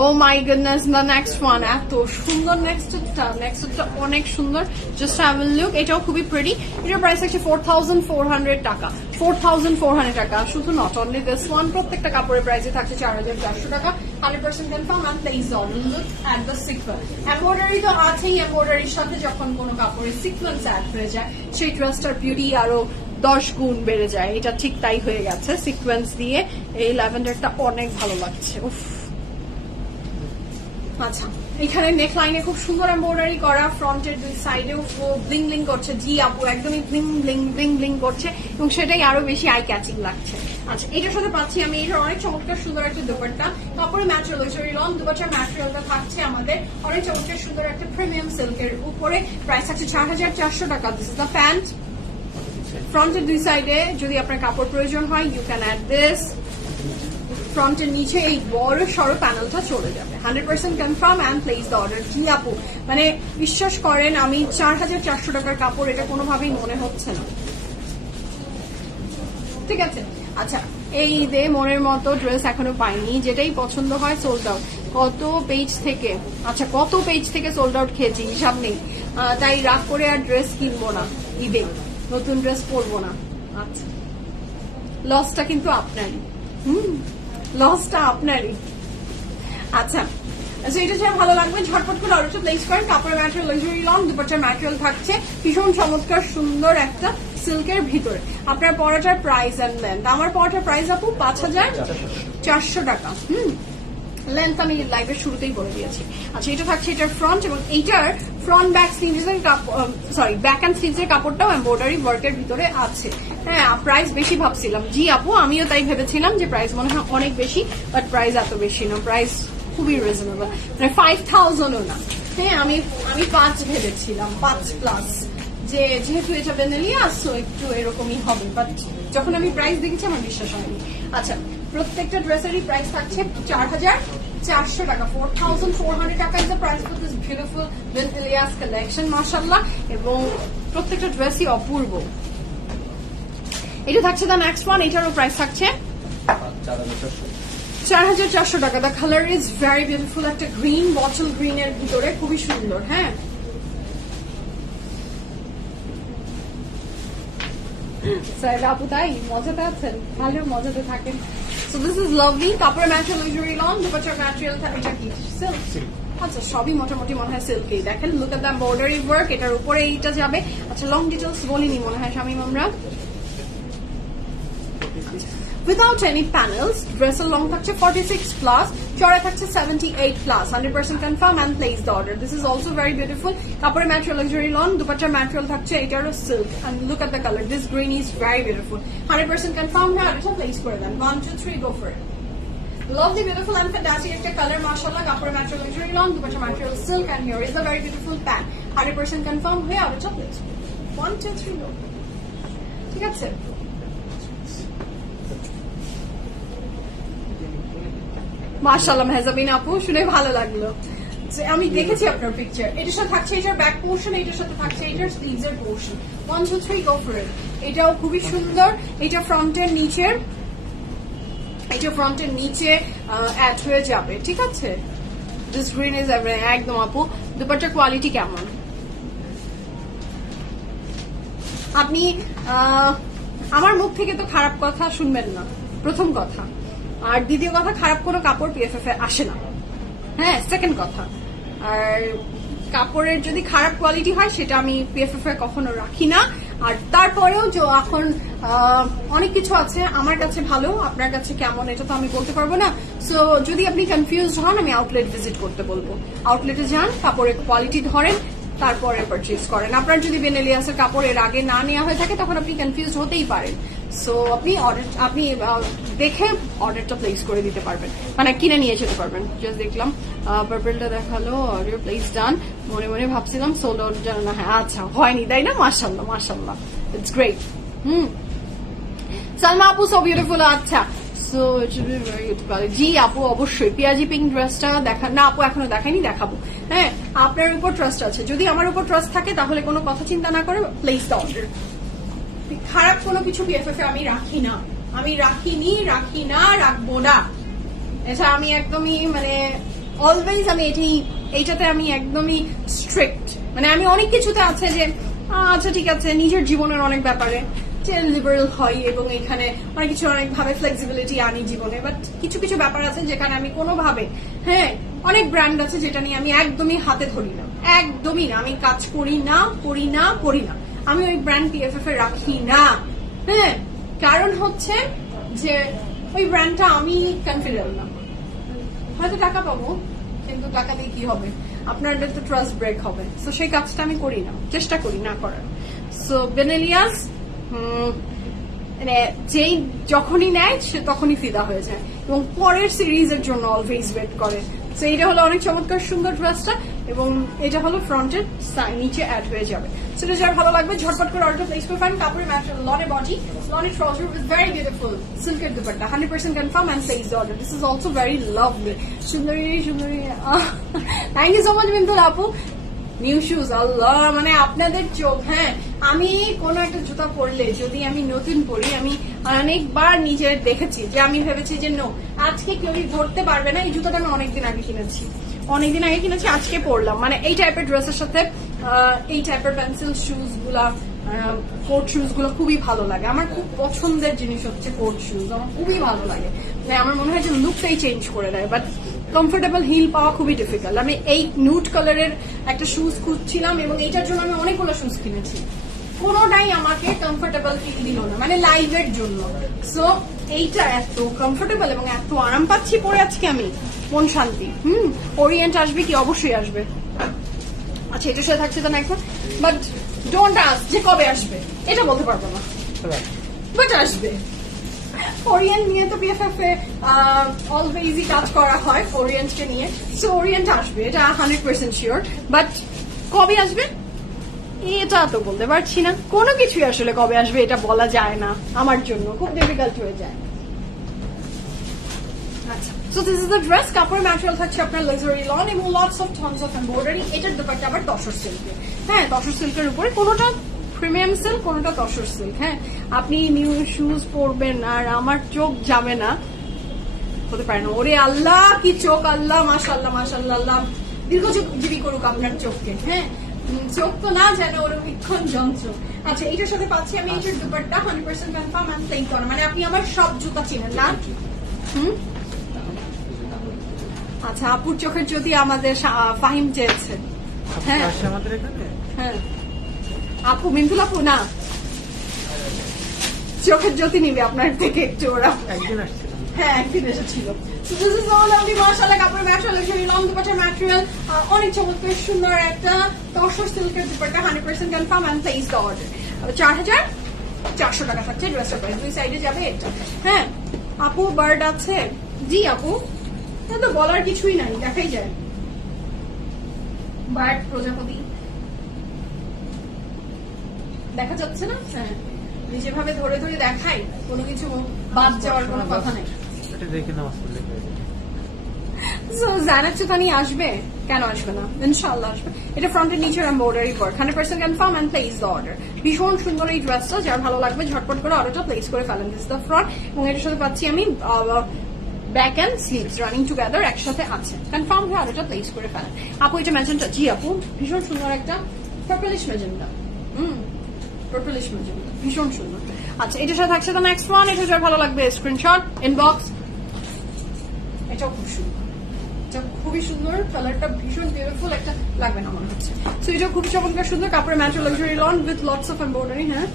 Oh my goodness, the next one এত সুন্দর, নেক্সটটা অনেক সুন্দর, জাস্ট হ্যাভ আ লুক। এটাও খুবই প্রিটি, এটার প্রাইস আছে 4,400 টাকা, 4,400 টাকা। শুধু নট অনলি দিস ওয়ান, প্রত্যেকটা কাপড়ের প্রাইসে থাকছে 4,400 টাকা, 100% confirm and place order. Look at the sequence, embroidery তো আছেই, এমব্রয়ডারির সাথে যখন কোনো কাপড়ের সিকোয়েন্স অ্যাড হয়ে যায় সেই ড্রেসটার বিউটি আরো 10 গুণ বেড়ে যায়, এটা ঠিক তাই হয়ে গেছে। সিকোয়েন্স দিয়ে এই ল্যাভেন্ডারটা অনেক ভালো লাগছে, উফ। আচ্ছা, এখানে নেক লাইনে খুব সুন্দর এমব্রয়ডারি করা, ফ্রন্টের দুই সাইডেও ব্লিং ব্লিং করছে, জি আপু একদমই ব্লিং ব্লিং ব্লিং ব্লিং করছে, এবং সেটাই আরো বেশি আই ক্যাচিং লাগছে। আচ্ছা, এটার সাথে পাচ্ছি আমি এটার অনেক চমৎকার সুন্দর একটা দুপাট্টা, কাপড়ে ম্যাটেরিয়াল ইজ লং, দুপাট্টার ম্যাটেরিয়ালটা থাকছে আমাদের অনেক চমৎকার সুন্দর একটা প্রিমিয়াম সিল্কের উপরে, প্রাইস থাকছে 4,400 টাকা। দিস ইজ দ্য প্যান্ট, ফ্রন্টের দুই সাইডে যদি আপনার কাপড় প্রয়োজন হয় ইউ ক্যান অ্যাড দিস, ফ্রন্টের নিচে এই বড় সড়ো প্যানেলটা চলে যাবে, 100% confirm and place the order. জি আপু, মানে বিশ্বাস করেন আমি 4,400 টাকার কাপড় এটা কোনোভাবেই মনে হচ্ছে না। ঠিক আছে, আচ্ছা, এই ঈদে মনের মতো ড্রেস এখনো পাইনি, যেটাই পছন্দ হয় সোল্ড আউট। কত পেজ থেকে, আচ্ছা কত পেজ থেকে সোল্ড আউট খেয়েছি হিসাব নেই, তাই রাগ করে আর ড্রেস কিনবো না ঈদে, নতুন ড্রেস পরবো না। আচ্ছা, লসটা কিন্তু আপনারই, লসটা আপনারই। আচ্ছা, এটা যা ভালো লাগবে ঝটপট করে অর্ডারটা প্লেস করেন। কাপড়ের ম্যাটেরিয়াল লাক্সারি লং, দুপাট্টার ম্যাটেরিয়াল থাকছে ভীষণ চমৎকার সুন্দর একটা সিল্কের ভিতরে। আপনার পরাটার প্রাইস এন্ড লেন্থ, আমার পরাটার প্রাইস আপু 5,400 টাকা। লেন্থ আমি লাইভের শুরুতেই বলে দিয়েছি। আচ্ছা, এটা থাকছে এটার ফ্রন্ট, এবং এইটার ফ্রন্ট ব্যাক স্লিভস এর ব্যাক অ্যান্ড স্লিভস এর কাপড়টাও এমব্রয়ডারি ওয়ার্কের ভিতরে আছে। হ্যাঁ, প্রাইস বেশি ভাবছিলাম, জি আপু আমিও তাই ভেবেছিলাম যে প্রাইস মনে হয় অনেক বেশি, বাট প্রাইস এত বেশি না, প্রাইস খুবই রিজনেবল, মানে 5,000ও না। হ্যাঁ, আমি 5 ভেবেছিলাম, 5+, যে যেহেতু এটা বেনেলিয়া সো একটু এরকমই হবে, বাট যখন আমি প্রাইস দেখেছি আমার বিশ্বাস হয়নি। আচ্ছা, প্রত্যেকটা ড্রেসেরই প্রাইস থাকছে 4,400 টাকা, 4,400 টাকা is the price for this beautiful বেনেলিয়াস কালেকশন, মাশাআল্লাহ, এবং প্রত্যেকটা ড্রেসই অপূর্ব। এটা থাকছে দ্য নেক্সট ওয়ান, এটারও প্রাইস থাকছে 4,400 টাকা। The colour is very beautiful, একটা গ্রিন, বটল গ্রিন এর ভিতরে, খুবই সুন্দর। হ্যাঁ, আপু তাই মজাতে আছেন, ভালো মজাতে থাকেন। সো দিস ইজ লাভলি, কাপড়ের ম্যাটেরিয়াল ইউজুয়ালি লং, দুপাট্টার ম্যাটেরিয়াল এটা কি সিল্ক? আচ্ছা, সবই মোটামুটি মনে হয় সিল্কেই। দেখেন, look at the embroidery work, এটার উপরে এইটা যাবে। আচ্ছা, লং ডিটেলস বলিনি মনে হয় শামিম আমরা। without any panels. Dress long থাকছে 46 প্লাস, চড়া থাকছে 78 plus, 100% confirm and place the order. This is also very beautiful. কাপড়ের ম্যাটেরিয়াল লাক্সারি লন, দুপাট্টার ম্যাটেরিয়াল থাকছে এটারও silk, and look at the color. This green is very beautiful. 100% confirm হ্যাঁ, এটা place করে দেন. 1 2 3 go for it. Lovely, beautiful and fantastic একটা colour মাশাআল্লাহ. কাপড়ের ম্যাটেরিয়াল লাক্সারি লন, দুপাট্টার material silk, and here is the very beautiful pant. 100% confirm হয়ে এটা প্লেস. 1 2 3 go. ঠিক আছে, মাশাআল্লাহ মেহজাবিন আপু, শুনে ভালো লাগলো। আমি দেখেছি আপনার পিকচার। এটার সাথে থাকছে এটার ব্যাক পোর্শন, এটার সাথে থাকছে এটার স্লিভস এর পোর্শন। 1 2 3 go for it. এটাও খুবই সুন্দর। এটা ফ্রন্টের নিচে, এটা ফ্রন্টের নিচে অ্যাড হয়ে যাবে, ঠিক আছে। দিস গ্রিন ইজ একদম আপু। দুপাট্টার কোয়ালিটি কেমন? আপনি আমার মুখ থেকে তো খারাপ কথা শুনবেন না, প্রথম কথা। আর দ্বিতীয় কথা, খারাপ কোনো কাপড় পিএফএফ এ আসে না, হ্যাঁ। সেকেন্ড কথা, আর কাপড়ের যদি খারাপ কোয়ালিটি হয় সেটা আমি পিএফএফ এ কখনো রাখি না। আর তারপরেও যে এখন অনেক কিছু আছে আমার কাছে ভালো, আপনার কাছে কেমন এটা তো আমি বলতে পারবো না। সো যদি আপনি কনফিউজড হন, আমি আউটলেট ভিজিট করতে বলবো। আউটলেটে যান, কাপড়ের কোয়ালিটি ধরেন, তারপরে পারচেজ করেন। আপনার যদি বেনেলিয়াসের কাপড় এর আগে না নেওয়া হয়ে থাকে তখন আপনি কনফিউজ হতেই পারেন। সো আপনি দেখে অর্ডারটা প্লেস করে দিতে পারবেন, মানে কিনে নিয়ে যেতে পারবেন। জাস্ট দেখলাম পার্পলটা দেখালো, অর্ডার প্লেস ডান। মনে মনে ভাবছিলাম সোল্ড আউট যেন না, হ্যাঁ আচ্ছা হয়নি, তাই না? মাশাআল্লাহ মাশাআল্লাহ, ইটস গ্রেট। সালমা আপু সো বিউটিফুল। আচ্ছা, so it should be very good quality. জি আপু অবশ্যই পিয়াজি পিঙ্ক ড্রেসটা দেখা না আপু, এখনো দেখাইনি, দেখাবো। হ্যাঁ, আপনার উপর ট্রাস্ট আছে, যদি আমার উপর ট্রাস্ট থাকে তাহলে কোনো কথা চিন্তা না করে প্লেস দ্য অর্ডার। খারাপ কোনো কিছু পিএফএফ এ আমি রাখি না, আমি রাখিনি, রাখি না, রাখবো না। এটা আমি একদমই মানে অলওয়েজ আমি এইটাতে আমি একদমই স্ট্রিক্ট। মানে আমি অনেক কিছুতে আছে যে আচ্ছা ঠিক আছে, নিজের জীবনের অনেক ব্যাপারে লিবারেল হয় এবং এখানে অনেক কিছু অনেকভাবে ফ্লেক্সিবিলিটি আনি জীবনে, বাট কিছু কিছু ব্যাপার আছে যেখানে আমি কোনোভাবে, হ্যাঁ অনেক ব্র্যান্ড আছে যেটা নিয়ে আমি একদমই হাতে ধরি না, একদমই না, আমি কাজ করি না, করি না, করি না। আমি ওই ব্র্যান্ড পিএফএফ এ রাখি না, হ্যাঁ। কারণ হচ্ছে যে ওই ব্র্যান্ডটা আমি কনফিডেন্ট না, হয়তো টাকা পাবো কিন্তু টাকা দিয়ে কি হবে, আপনাদের তো ট্রাস্ট ব্রেক হবে। সো সেই কাজটা আমি করি না, চেষ্টা করি না করার। সো বেনেলিয়াস মানে যেই যখনই নেয় সে তখনই ফিদা হয়ে যায় এবং পরের সিরিজের জন্য অলওয়েজ ওয়েট করে। সো এটা হলো অনেক চমৎকার সুন্দর ড্রেসটা এবং এটা হলো ফ্রন্টের নিচে অ্যাড হয়ে যাবে। সেটা যার ভালো লাগবে ঝটপট করে অর্ডার প্লেস করে ফেলেন। কাপড়ের ম্যাটেরিয়াল লনের বডি, লনের ট্রাউজার উইথ ভেরি বিউটিফুল সিল্কের dupatta, 100% confirm and place the order. This is also very lovely. সুন্দরী সুন্দরী, থ্যাংক ইউ সো মাচ বিন্দুল আপু। নিউ শুজ, আল্লাহ মানে আপনাদের চোখ। হ্যাঁ, আমি কোনো একটা জুতা পরলে যদি আমি নতুন পরি, আমি অনেকবার নিজের দেখেছি যে আমি ভেবেছি যে নো আজকে কেউই ধরতে পারবে না। এই জুতাটা আমি অনেকদিন আগে কিনেছি, আজকে পরলাম। মানে এই টাইপের ড্রেসের সাথে এই টাইপের পেন্সিল শুজ গুলা, কোট শুজ গুলো খুবই ভালো লাগে। আমার খুব পছন্দের জিনিস হচ্ছে কোট শুজ, আমার খুবই ভালো লাগে। আমার মনে হয় যে লুকটাই চেঞ্জ করে দেয়, বাট কমফোর্টেবল হিল পাওয়া খুবই ডিফিকাল্ট। আমি এই নুড কালারের একটা শুজ খুঁজছিলাম এবং এইটার জন্য আমি অনেকগুলো শুজ কিনেছি, কোনোটাই আমাকে কমফোর্টেবল ফিল দিল না, মানে লাইভের জন্য। সো এইটা এত কমফোর্টেবল এবং এত আরাম পাচ্ছি পরে আজকে আমি, মন শান্তি। ওরিয়েন্ট আসবে কি? অবশ্যই আসবে। আচ্ছা, এটার সাথে থাকছে তো না এখন, বাট ডোন্ট আস্ক যে কবে আসবে, এটা বলতে পারবো না, বাট আসবে। ওরিয়েন্ট নিয়ে তো পিএফএফ এ অলওয়েজই কাজ করা হয় ওরিয়েন্টকে নিয়ে। সো ওরিয়েন্ট আসবে, এটা 100% শিওর, বাট কবে আসবে এটা তো বলতে পারছি না। কোনো কিছুই আসলে কবে আসবে এটা বলা যায় না, আমার জন্য খুব ডিফিকাল্ট হয়ে যায়। আচ্ছা, so this is the dress. কাপড়ের ম্যাটেরিয়াল থাকছে আপনার লাক্সারি লন এবং lots of tons of embroidery. এটার দুপাট্টা আবার তসর সিল্কের, হ্যাঁ তসর সিল্কের উপরে, কোনোটা প্রিমিয়াম সিল্ক, কোনোটা তসর সিল্ক। হ্যাঁ, আপনি নিউ শুজ পরবেন আর আমার চোখ যাবে না, হতে পারে না। ওরে আল্লাহ কি চোখ, আল্লাহ মাশাআল্লাহ মাশাআল্লাহ, আল্লাহ দীর্ঘজীবী করুক আপনার চোখকে। হ্যাঁ, চোখ তো না যেন ওরকম যন্ত্র। আচ্ছা, এটার সাথে পাচ্ছি আমি এটার দুপাট্টা 100% কনফার্ম এন্ড প্লেন করা, মানে আপনি আমার সব জুতা চিনেন না। আচ্ছা, আপুর চোখের যদি আমাদের ফাহিম চেয়েছে, হ্যাঁ হ্যাঁ আপু, মিন্টুল আপু না, চোখের জ্যোতি নিবে আপনার থেকে একটু ওরা। একদিন আসছিল। হ্যাঁ একদিন এসেছিল। So this is all of the মাশাআল্লাহ কাপড় material luxury long dupatta material অনেক চমৎকার সুন্দর একটা তসর সিল্কের dupatta 100% confirm and place the order. 4400 টাকা থাকছে ড্রেসের প্রাইস, দুই সাইডে যাবে এটা। হ্যাঁ আপু বার্ড আছে? জি আপু, এটা তো বলার কিছুই নাই, দেখাই যায়। বার্ড প্রজাপতি দেখা যাচ্ছে না? হ্যাঁ যেভাবে ধরে ধরে দেখাই, কোনো কিছু বাদ যাওয়ার কোনো কথা নেই। এটা দেখে নামাজ পড়লে হয়ে যাবে। So, জানার চুতানি আসবে, কেন আসবে না, ইনশাআল্লাহ আসবে। এটা ফ্রন্টের নিচের embroidery work 100% confirm and place the order. ভীষণ সুন্দর এই ড্রেসটা, যার ভালো লাগবে ঝটপট করে অর্ডারটা প্লেস করে ফেলেন। দিস দ্য ফ্রন্ট, এবং এটার সাথে পাচ্ছি আমি back and sleeves running together একসাথে আছে। কনফার্ম হয়ে অর্ডারটা প্লেস করে ফেলেন। আপু এটা ম্যাজেন্টা? জি আপু, ভীষণ সুন্দর একটা পার্পলিশ ম্যাজেন্টা। পার্পলিশ ম্যাজেন্টা ভীষণ সুন্দর। আচ্ছা এটার সাথে থাকছে তো নেক্সট ওয়ান, এটা যার ভালো লাগবে স্ক্রিনশট ইনবক্স। এটাও খুব সুন্দর, এটা খুবই সুন্দর, কালারটা ভীষণ বিউটিফুল, একটা লাগবে না মনে হচ্ছে। সো এটা খুব চমৎকার সুন্দর কাপড়ের material luxury loan with lots of embroidery. হ্যাঁ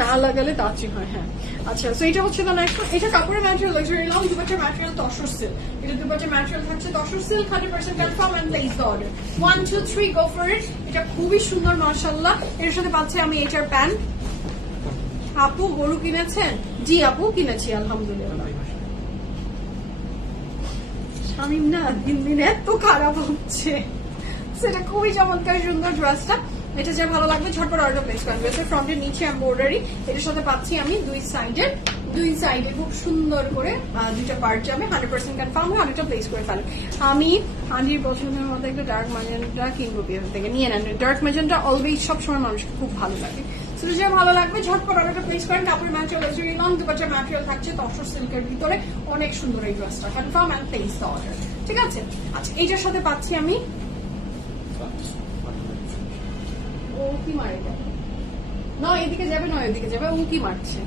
না লাগালে তাড়াতাড়ি হয়। হ্যাঁ আচ্ছা, সো এটা হচ্ছে তো নেক্সট, এটা কাপড়ের ম্যাটেরিয়াল লাক্সারি লন, দুপাট্টার ম্যাটেরিয়াল তসর সিল্ক। এটা দুপাট্টার ম্যাটেরিয়াল থাকছে tussar silk 100% confirm and place the order. 1 2 3 go for it. এটা খুবই সুন্দর মাশাআল্লাহ। এর সাথে পাচ্ছি আমি এটার প্যান্ট। আপু গরু কিনেছেন? জি আপু কিনেছি আলহামদুলিল্লাহ। শামিম না দিন দিন এত খারাপ হচ্ছে, সেটা খুবই চমৎকার সুন্দর ড্রেসটা। এটা যে ভালো লাগবে ঝটপট অর্ডার প্লেস করেন। ড্রেসের ফ্রন্টের নিচে এমব্রয়ডারি, এটার সাথে পাচ্ছি আমি দুই সাইডে খুব সুন্দর করে দুইটা পার্ট যাবে। 100% কনফার্ম হয়ে অর্ডারটা প্লেস করে ফেলেন। আমি আন্টির পছন্দের মতো একটা ডার্ক ম্যাজেন্টা কিনবো বিয়ের থেকে, নিয়ে নেন। ডার্ক ম্যাজেন্টা অলওয়েজ সবসময় মানুষকে খুব ভালো লাগে। সেটা যে ভালো লাগবে ঝটপট অর্ডারটা প্লেস করেন। কাপড়ের ম্যাটেরিয়াল লাক্সারি লং, দুপাট্টার ম্যাটেরিয়াল থাকছে তসর সিল্কের ভিতরে, অনেক সুন্দর এই ড্রেসটা। Confirm and place the order. ঠিক আছে, আচ্ছা এইটার সাথে পাচ্ছি আমি, ও কি মারে না এদিকে যাবে না এদিকে যাবে, ও কি মারছে।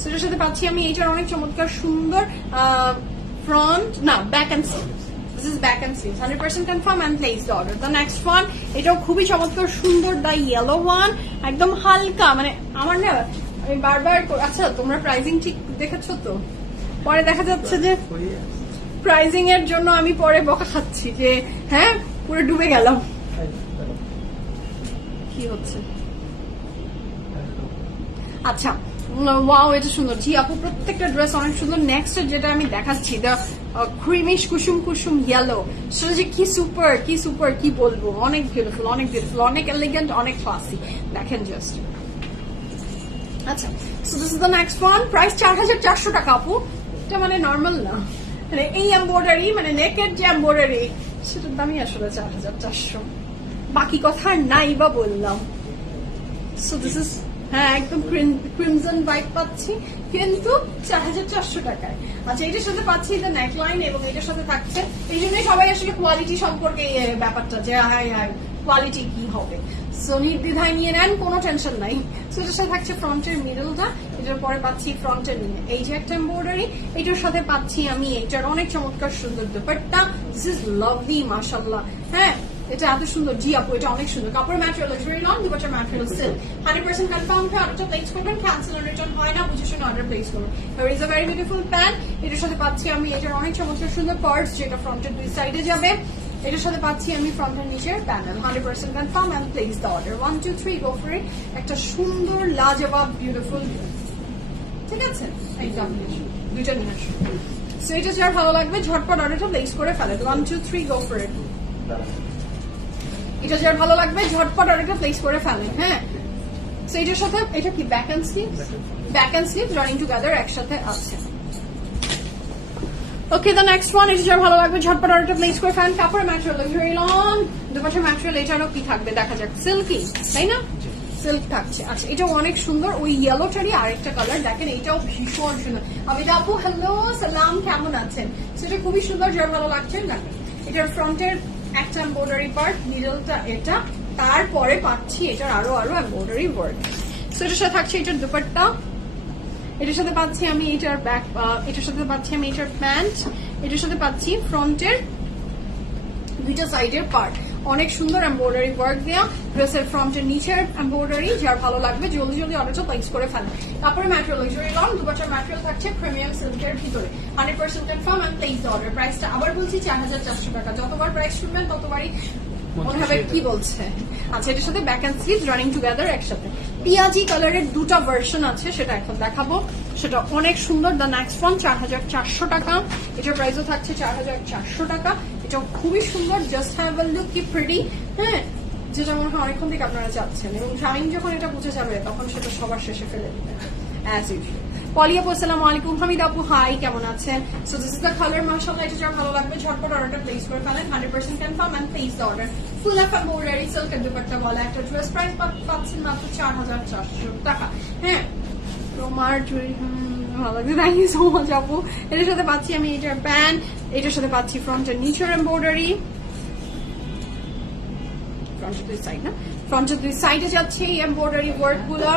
সেটার সাথে পাচ্ছি আমি এইটার অনেক চমৎকার সুন্দর ফ্রন্ট না back and sleeves. This is back and sleeves 100% confirm and place the order. The next one, এটাও খুবই চমৎকার সুন্দর, দ্য ইয়েলো ওয়ান, একদম হালকা, মানে আমার না আমি বারবার আচ্ছা তোমরা প্রাইজিং ঠিক দেখেছো তো, পরে দেখা যাচ্ছে যে প্রাইজিং এর জন্য আমি পরে বকা খাচ্ছি যে হ্যাঁ পুরো ডুবে গেলাম। কি হচ্ছে? আচ্ছা ওয়াও এটা সুন্দর। জি আপু প্রত্যেকটা ড্রেস অনেক সুন্দর। নেক্সট যেটা আমি দেখাচ্ছি the creamish Kusum Kusum yellow, সেটা যে কি সুপার কি বলবো, অনেক বিউটিফুল অনেক এলিগেন্ট, অনেক ক্লাসি। দেখেন জাস্ট। আচ্ছা so this is the next one, price 4400 টাকা। আপু এটা মানে নর্মাল না, মানে এই এমব্রয়ডারি মানে নেকের যে এমব্রয়ডারি সেটার দামই আসলে 4400, বাকি কথা নাই বা বললাম। সো দিস ইজ হ্যাঁ একদম ক্রিমজন ভাইব পাচ্ছি, কিন্তু 4400 টাকায়। আচ্ছা এটার সাথে পাচ্ছি দ্য নেকলাইন, এবং এটার সাথে থাকছে, এই জন্যই সবাই আসলে কোয়ালিটি সম্পর্কে ব্যাপারটা যে কোয়ালিটি কি হবে। সো নির্দ্বিধায় নিয়ে নেন, কোনো টেনশন নাই। সো এটার সাথে থাকছে ফ্রন্টের মিডলটা, এটার পরে পাচ্ছি ফ্রন্টের এই যে একটা এমব্রয়ডারি, এটার সাথে পাচ্ছি আমি এটার অনেক চমৎকার সুন্দর দুপাট্টা। দিস ইজ লাভলি মাশাআল্লাহ। হ্যাঁ এটা এত সুন্দর। জি আপু এটা অনেক সুন্দর, কাপড়ের ম্যাটেরিয়াল লাক্সারি লন, দুপাট্টার ম্যাটেরিয়াল সিল্ক 100% কনফার্ম হয়ে অর্ডারটা প্লেস করবেন। ক্যান্সেল আর রিটার্ন হয় না, বুঝে শুনে অর্ডার প্লেস করবেন। Here is a very beautiful pant. এটার সাথে পাচ্ছি আমি এটার অনেক চমৎকার সুন্দর পার্টস, যেটা ফ্রন্টের দুই সাইডে যাবে। এটার সাথে পাচ্ছি আমি ফ্রন্টের নিচের panel 100% confirm and place the order. 1 2 3 go for it. একটা সুন্দর লাজবাব বিউটিফুল, ঠিক আছে একদম দুইটা নিয়ে আসুন। সো এটা যার ভালো লাগবে ঝটপট অর্ডারটা প্লেস করে ফেলে। 1 2 3 গো ফর ইট। এটা যার ভালো লাগবে ঝটপট অর্ডারটা প্লেস করে ফেলেন। হ্যাঁ সো এটার সাথে এটা কি back and sleeve running together একসাথে আছে। ওকে দ্য নেক্সট ওয়ান, এটা যার ভালো লাগবে ঝটপট অর্ডারটা প্লেস করে ফেলেন। কাপড়ের ম্যাটেরিয়াল লাক্সারি লন, দুপাশের ম্যাটেরিয়াল এটারও কি থাকবে দেখা যাক, সিল্কি তাই না, সিল্ক থাকছে। আচ্ছা এটাও অনেক সুন্দর, ওই ইয়েলোটারই আরেকটা কালার, দেখেন এটাও ভীষণ সুন্দর। আমি আপু হ্যালো সালাম কেমন আছেন? সেটা খুবই সুন্দর, যার ভালো লাগছে দেখেন। এটার ফ্রন্টের একটা এমব্রয়ডারি পার্ট, মিডলটা এটা, তারপরে পাচ্ছি এটার আরো এমব্রয়ডারি ওয়ার্ক। সো এটার সাথে থাকছে এটার দুপাট্টা, এটার সাথে পাচ্ছি আমি এটার ব্যাক, এটার সাথে পাচ্ছি আমি এটার প্যান্ট, এটার সাথে পাচ্ছি ফ্রন্টের দুইটা সাইডের পার্ট। অনেক সুন্দর এমব্রয়ডারি ওয়ার্ক দেওয়া, ড্রেসের ফ্রন্টের নিচের এমব্রয়ডারি, যার ভালো লাগবে জলদি জলদি অর্ডারটা প্লেস করে ফেলেন। তারপরে ম্যাটেরিয়াল লাক্সারি লং, দুপাটার ম্যাটেরিয়াল থাকছে প্রিমিয়াম সিল্কের ভিতরে, 100% confirm and place the order. প্রাইসটা আবার বলছি 4400 টাকা। যতবার প্রাইস শুনবেন ততবারই মনে হবে কি বলছে। আচ্ছা, এটার সাথে back and sleeve running together একসাথে। পিয়াজি কালারের দুটো ভার্সন আছে, সেটা এখন দেখাবো, সেটা অনেক সুন্দর। দ্য নেক্সট ওয়ান 4400 টাকা, এটার প্রাইসও থাকছে 4400 টাকা। এটা খুবই সুন্দর, জাস্ট হ্যাভ আ লুক, কি প্রিটি, হ্যাঁ, যেটা মনে হয় অনেকক্ষণ থেকে আপনারা চাচ্ছেন, এবং শাইন যখন এটা বুঝে যাবে তখন সেটা সবার শেষে ফেলে দিবেন অ্যাজ ইউজুয়াল। পলি আপু আসসালামু আলাইকুম, হামিদ আপু হাই, কেমন আছেন? So this is the colour, মাশাআল্লাহ, এটা যার ভালো লাগবে ঝটপট অর্ডারটা প্লেস করে ফেলেন, 100% confirm and place the order. Full of embroidery সিল্কের দুপাট্টা বলা একটা ড্রেস, প্রাইস পাচ্ছেন মাত্র 4400 টাকা। হ্যাঁ, তোমার ভালো লাগছে, থ্যাংক ইউ সো মাচ আপু। এটার সাথে পাচ্ছি আমি এটার প্যান্ট, এটার সাথে পাচ্ছি ফ্রন্টের নিচের এমব্রয়ডারি, ফ্রন্টের দুই সাইড না, ফ্রন্টের দুই সাইডে যাচ্ছে এই এমব্রয়ডারি ওয়ার্ক গুলা,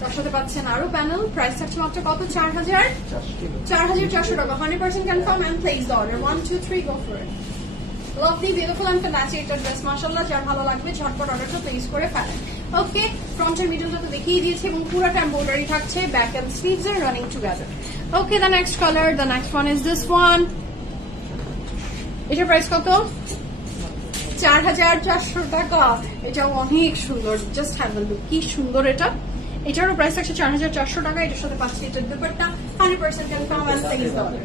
তার সাথে পাচ্ছেন আরো প্যানেল। প্রাইস থাকছে মাত্র কত? 4400 টাকা, 100% confirm and place the order. 1 2 3 go for it. Lovely beautiful and fantasy একটা ড্রেস, মাশাআল্লাহ, যার ভালো লাগবে ঝটপট অর্ডারটা প্লেস করে ফেলেন। ওকে, ফ্রন্টের মিডলটা তো দেখিয়ে দিয়েছি এবং পুরোটা এমব্রয়ডারি থাকছে, back and sleeves are running together. Okay, the next colour, the next one is this one. এটার প্রাইস কত? 4400 টাকা। এটা অনেক সুন্দর, জাস্ট হ্যাভ আ লুক, কি সুন্দর এটা। এটারও প্রাইস থাকছে 4400 টাকা। এটার সাথে পাচ্ছি এটার dupatta, 100% confirm and place the order.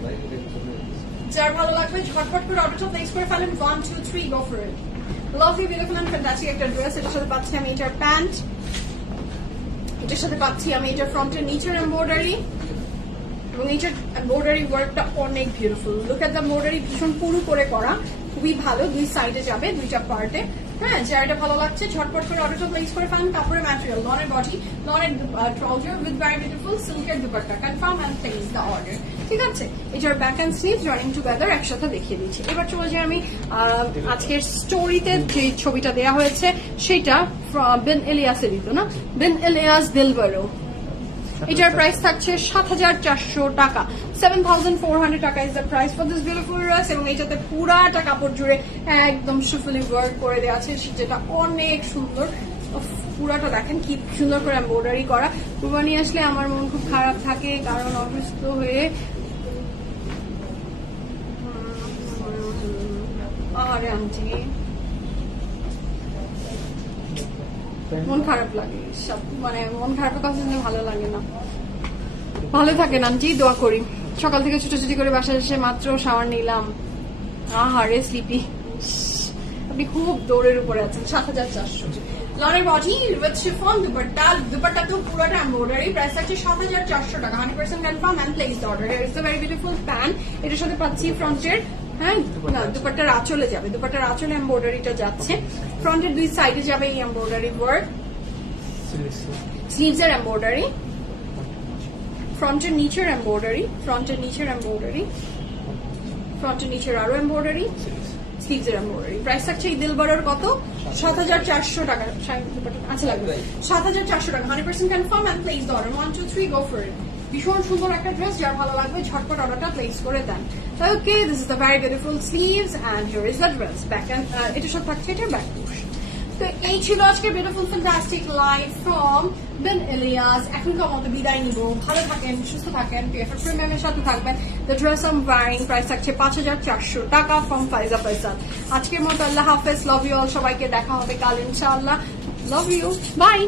যার ভালো লাগবে ঝটপট করে অর্ডারটা প্লেস করে ফেলেন। 1 2 3 go for it. Lovely beautiful and fantasy একটা ড্রেস, এটার সাথে পাচ্ছি আমি এটার প্যান্ট, এটার সাথে পাচ্ছি আমি এটার ফ্রন্টের নিচের এমব্রয়ডারি, এবং এইটার এমব্রয়ডারি ওয়ার্কটা অনেক beautiful. Look at the embroidery, ভীষণ পুরু করে করা, খুবই ভালো, দুই সাইডে যাবে, দুইটা পার্টে। হ্যাঁ, যার এটা ভালো লাগছে ঝটপট করে অর্ডারটা প্লেস করে ফেলেন। কাপড়ের ম্যাটেরিয়াল লনের বডি, লনের ট্রাউজার উইথ ভেরি বিউটিফুল সিল্কের dupatta, confirm and place the order. ঠিক আছে, এটার back and sleeve joining together একসাথে দেখিয়ে দিচ্ছি। এবার চলে যাই আমি আজকের স্টোরিতে যে ছবিটা দেওয়া হয়েছে সেটা বিন ইলিয়াসের দিত না, বিন ইলিয়াস দিলবরো। এটার প্রাইস থাকছে 7400 টাকা, 7400 টাকা is the price for this beautiful dress. এবং এটাতে পুরাটা কাপড় জুড়ে একদম সুফুলি ওয়ার্ক করে দেওয়া আছে, যেটা অনেক সুন্দর। পুরাটা দেখেন কি সুন্দর করে এমব্রয়ডারি করা। কুরবানি আসলে আমার মন খুব খারাপ থাকে, কারণ অসুস্থ হয়ে আরে আন্টি মন খারাপ লাগে, সব মানে মন খারাপের কথা শুনে ভালো লাগে না। ভালো থাকেন আন্টি, দোয়া করি। সকাল থেকে ছুটোছুটি করে বাসায় এসে মাত্র শাওয়ার নিলাম, আহারে স্লিপি। আপনি খুব দৌড়ের উপরে আছেন। 7400 লনের body with chiffon dupatta, dupatta তো পুরোটা এমব্রয়ডারি, প্রাইস আছে 7400 টাকা, 100% confirm and place the order. It's a very beautiful pant, এটার সাথে পাচ্ছি ফ্রন্টের, হ্যাঁ না, দুপাট্টার আঁচলে যাবে, দুপাট্টার আঁচলে এমব্রয়ডারিটা যাচ্ছে, ফ্রন্টের দুই সাইডে যাবে এই এমব্রয়ডারি ওয়ার্ক, স্লিভস এর এমব্রয়ডারি, ফ্রন্টের নিচের এমব্রয়ডারি, ফ্রন্টের নিচের এমব্রয়ডারি, ফ্রন্টের নিচের আরো এমব্রয়ডারি, স্লিভস এর এমব্রয়ডারি। প্রাইস থাকছে এই দিলবরর কত? 7400 টাকা। আচ্ছা লাগবে 7400 টাকা, 100% confirm and place the order. 1 2 3 go for it. ভীষণ সুন্দর একটা ড্রেস, যার ভালো লাগবে ঝটপট অর্ডারটা প্লেস করে দেন। Okay, this is the very beautiful sleeves and here is the dress. Back and এটা সব থাকছে এটার ব্যাক পুশ। তো এই ছিল আজকে বিউটিফুল ফ্যান্টাস্টিক লাইভ ফ্রম বিন ইলিয়াস। এখনকার মতো বিদায় নিব। ভালো থাকেন, সুস্থ থাকেন, পিএফএফ প্রিমিয়ামের সাথে থাকবেন। The dress I am wearing price থাকছে 5400 টাকা ফ্রম ফাইজা ফয়সাল। আজকের মতো আল্লাহ হাফেজ, লাভ ইউ অল। সবাইকে দেখা হবে কাল ইনশাআল্লাহ। Love you, by.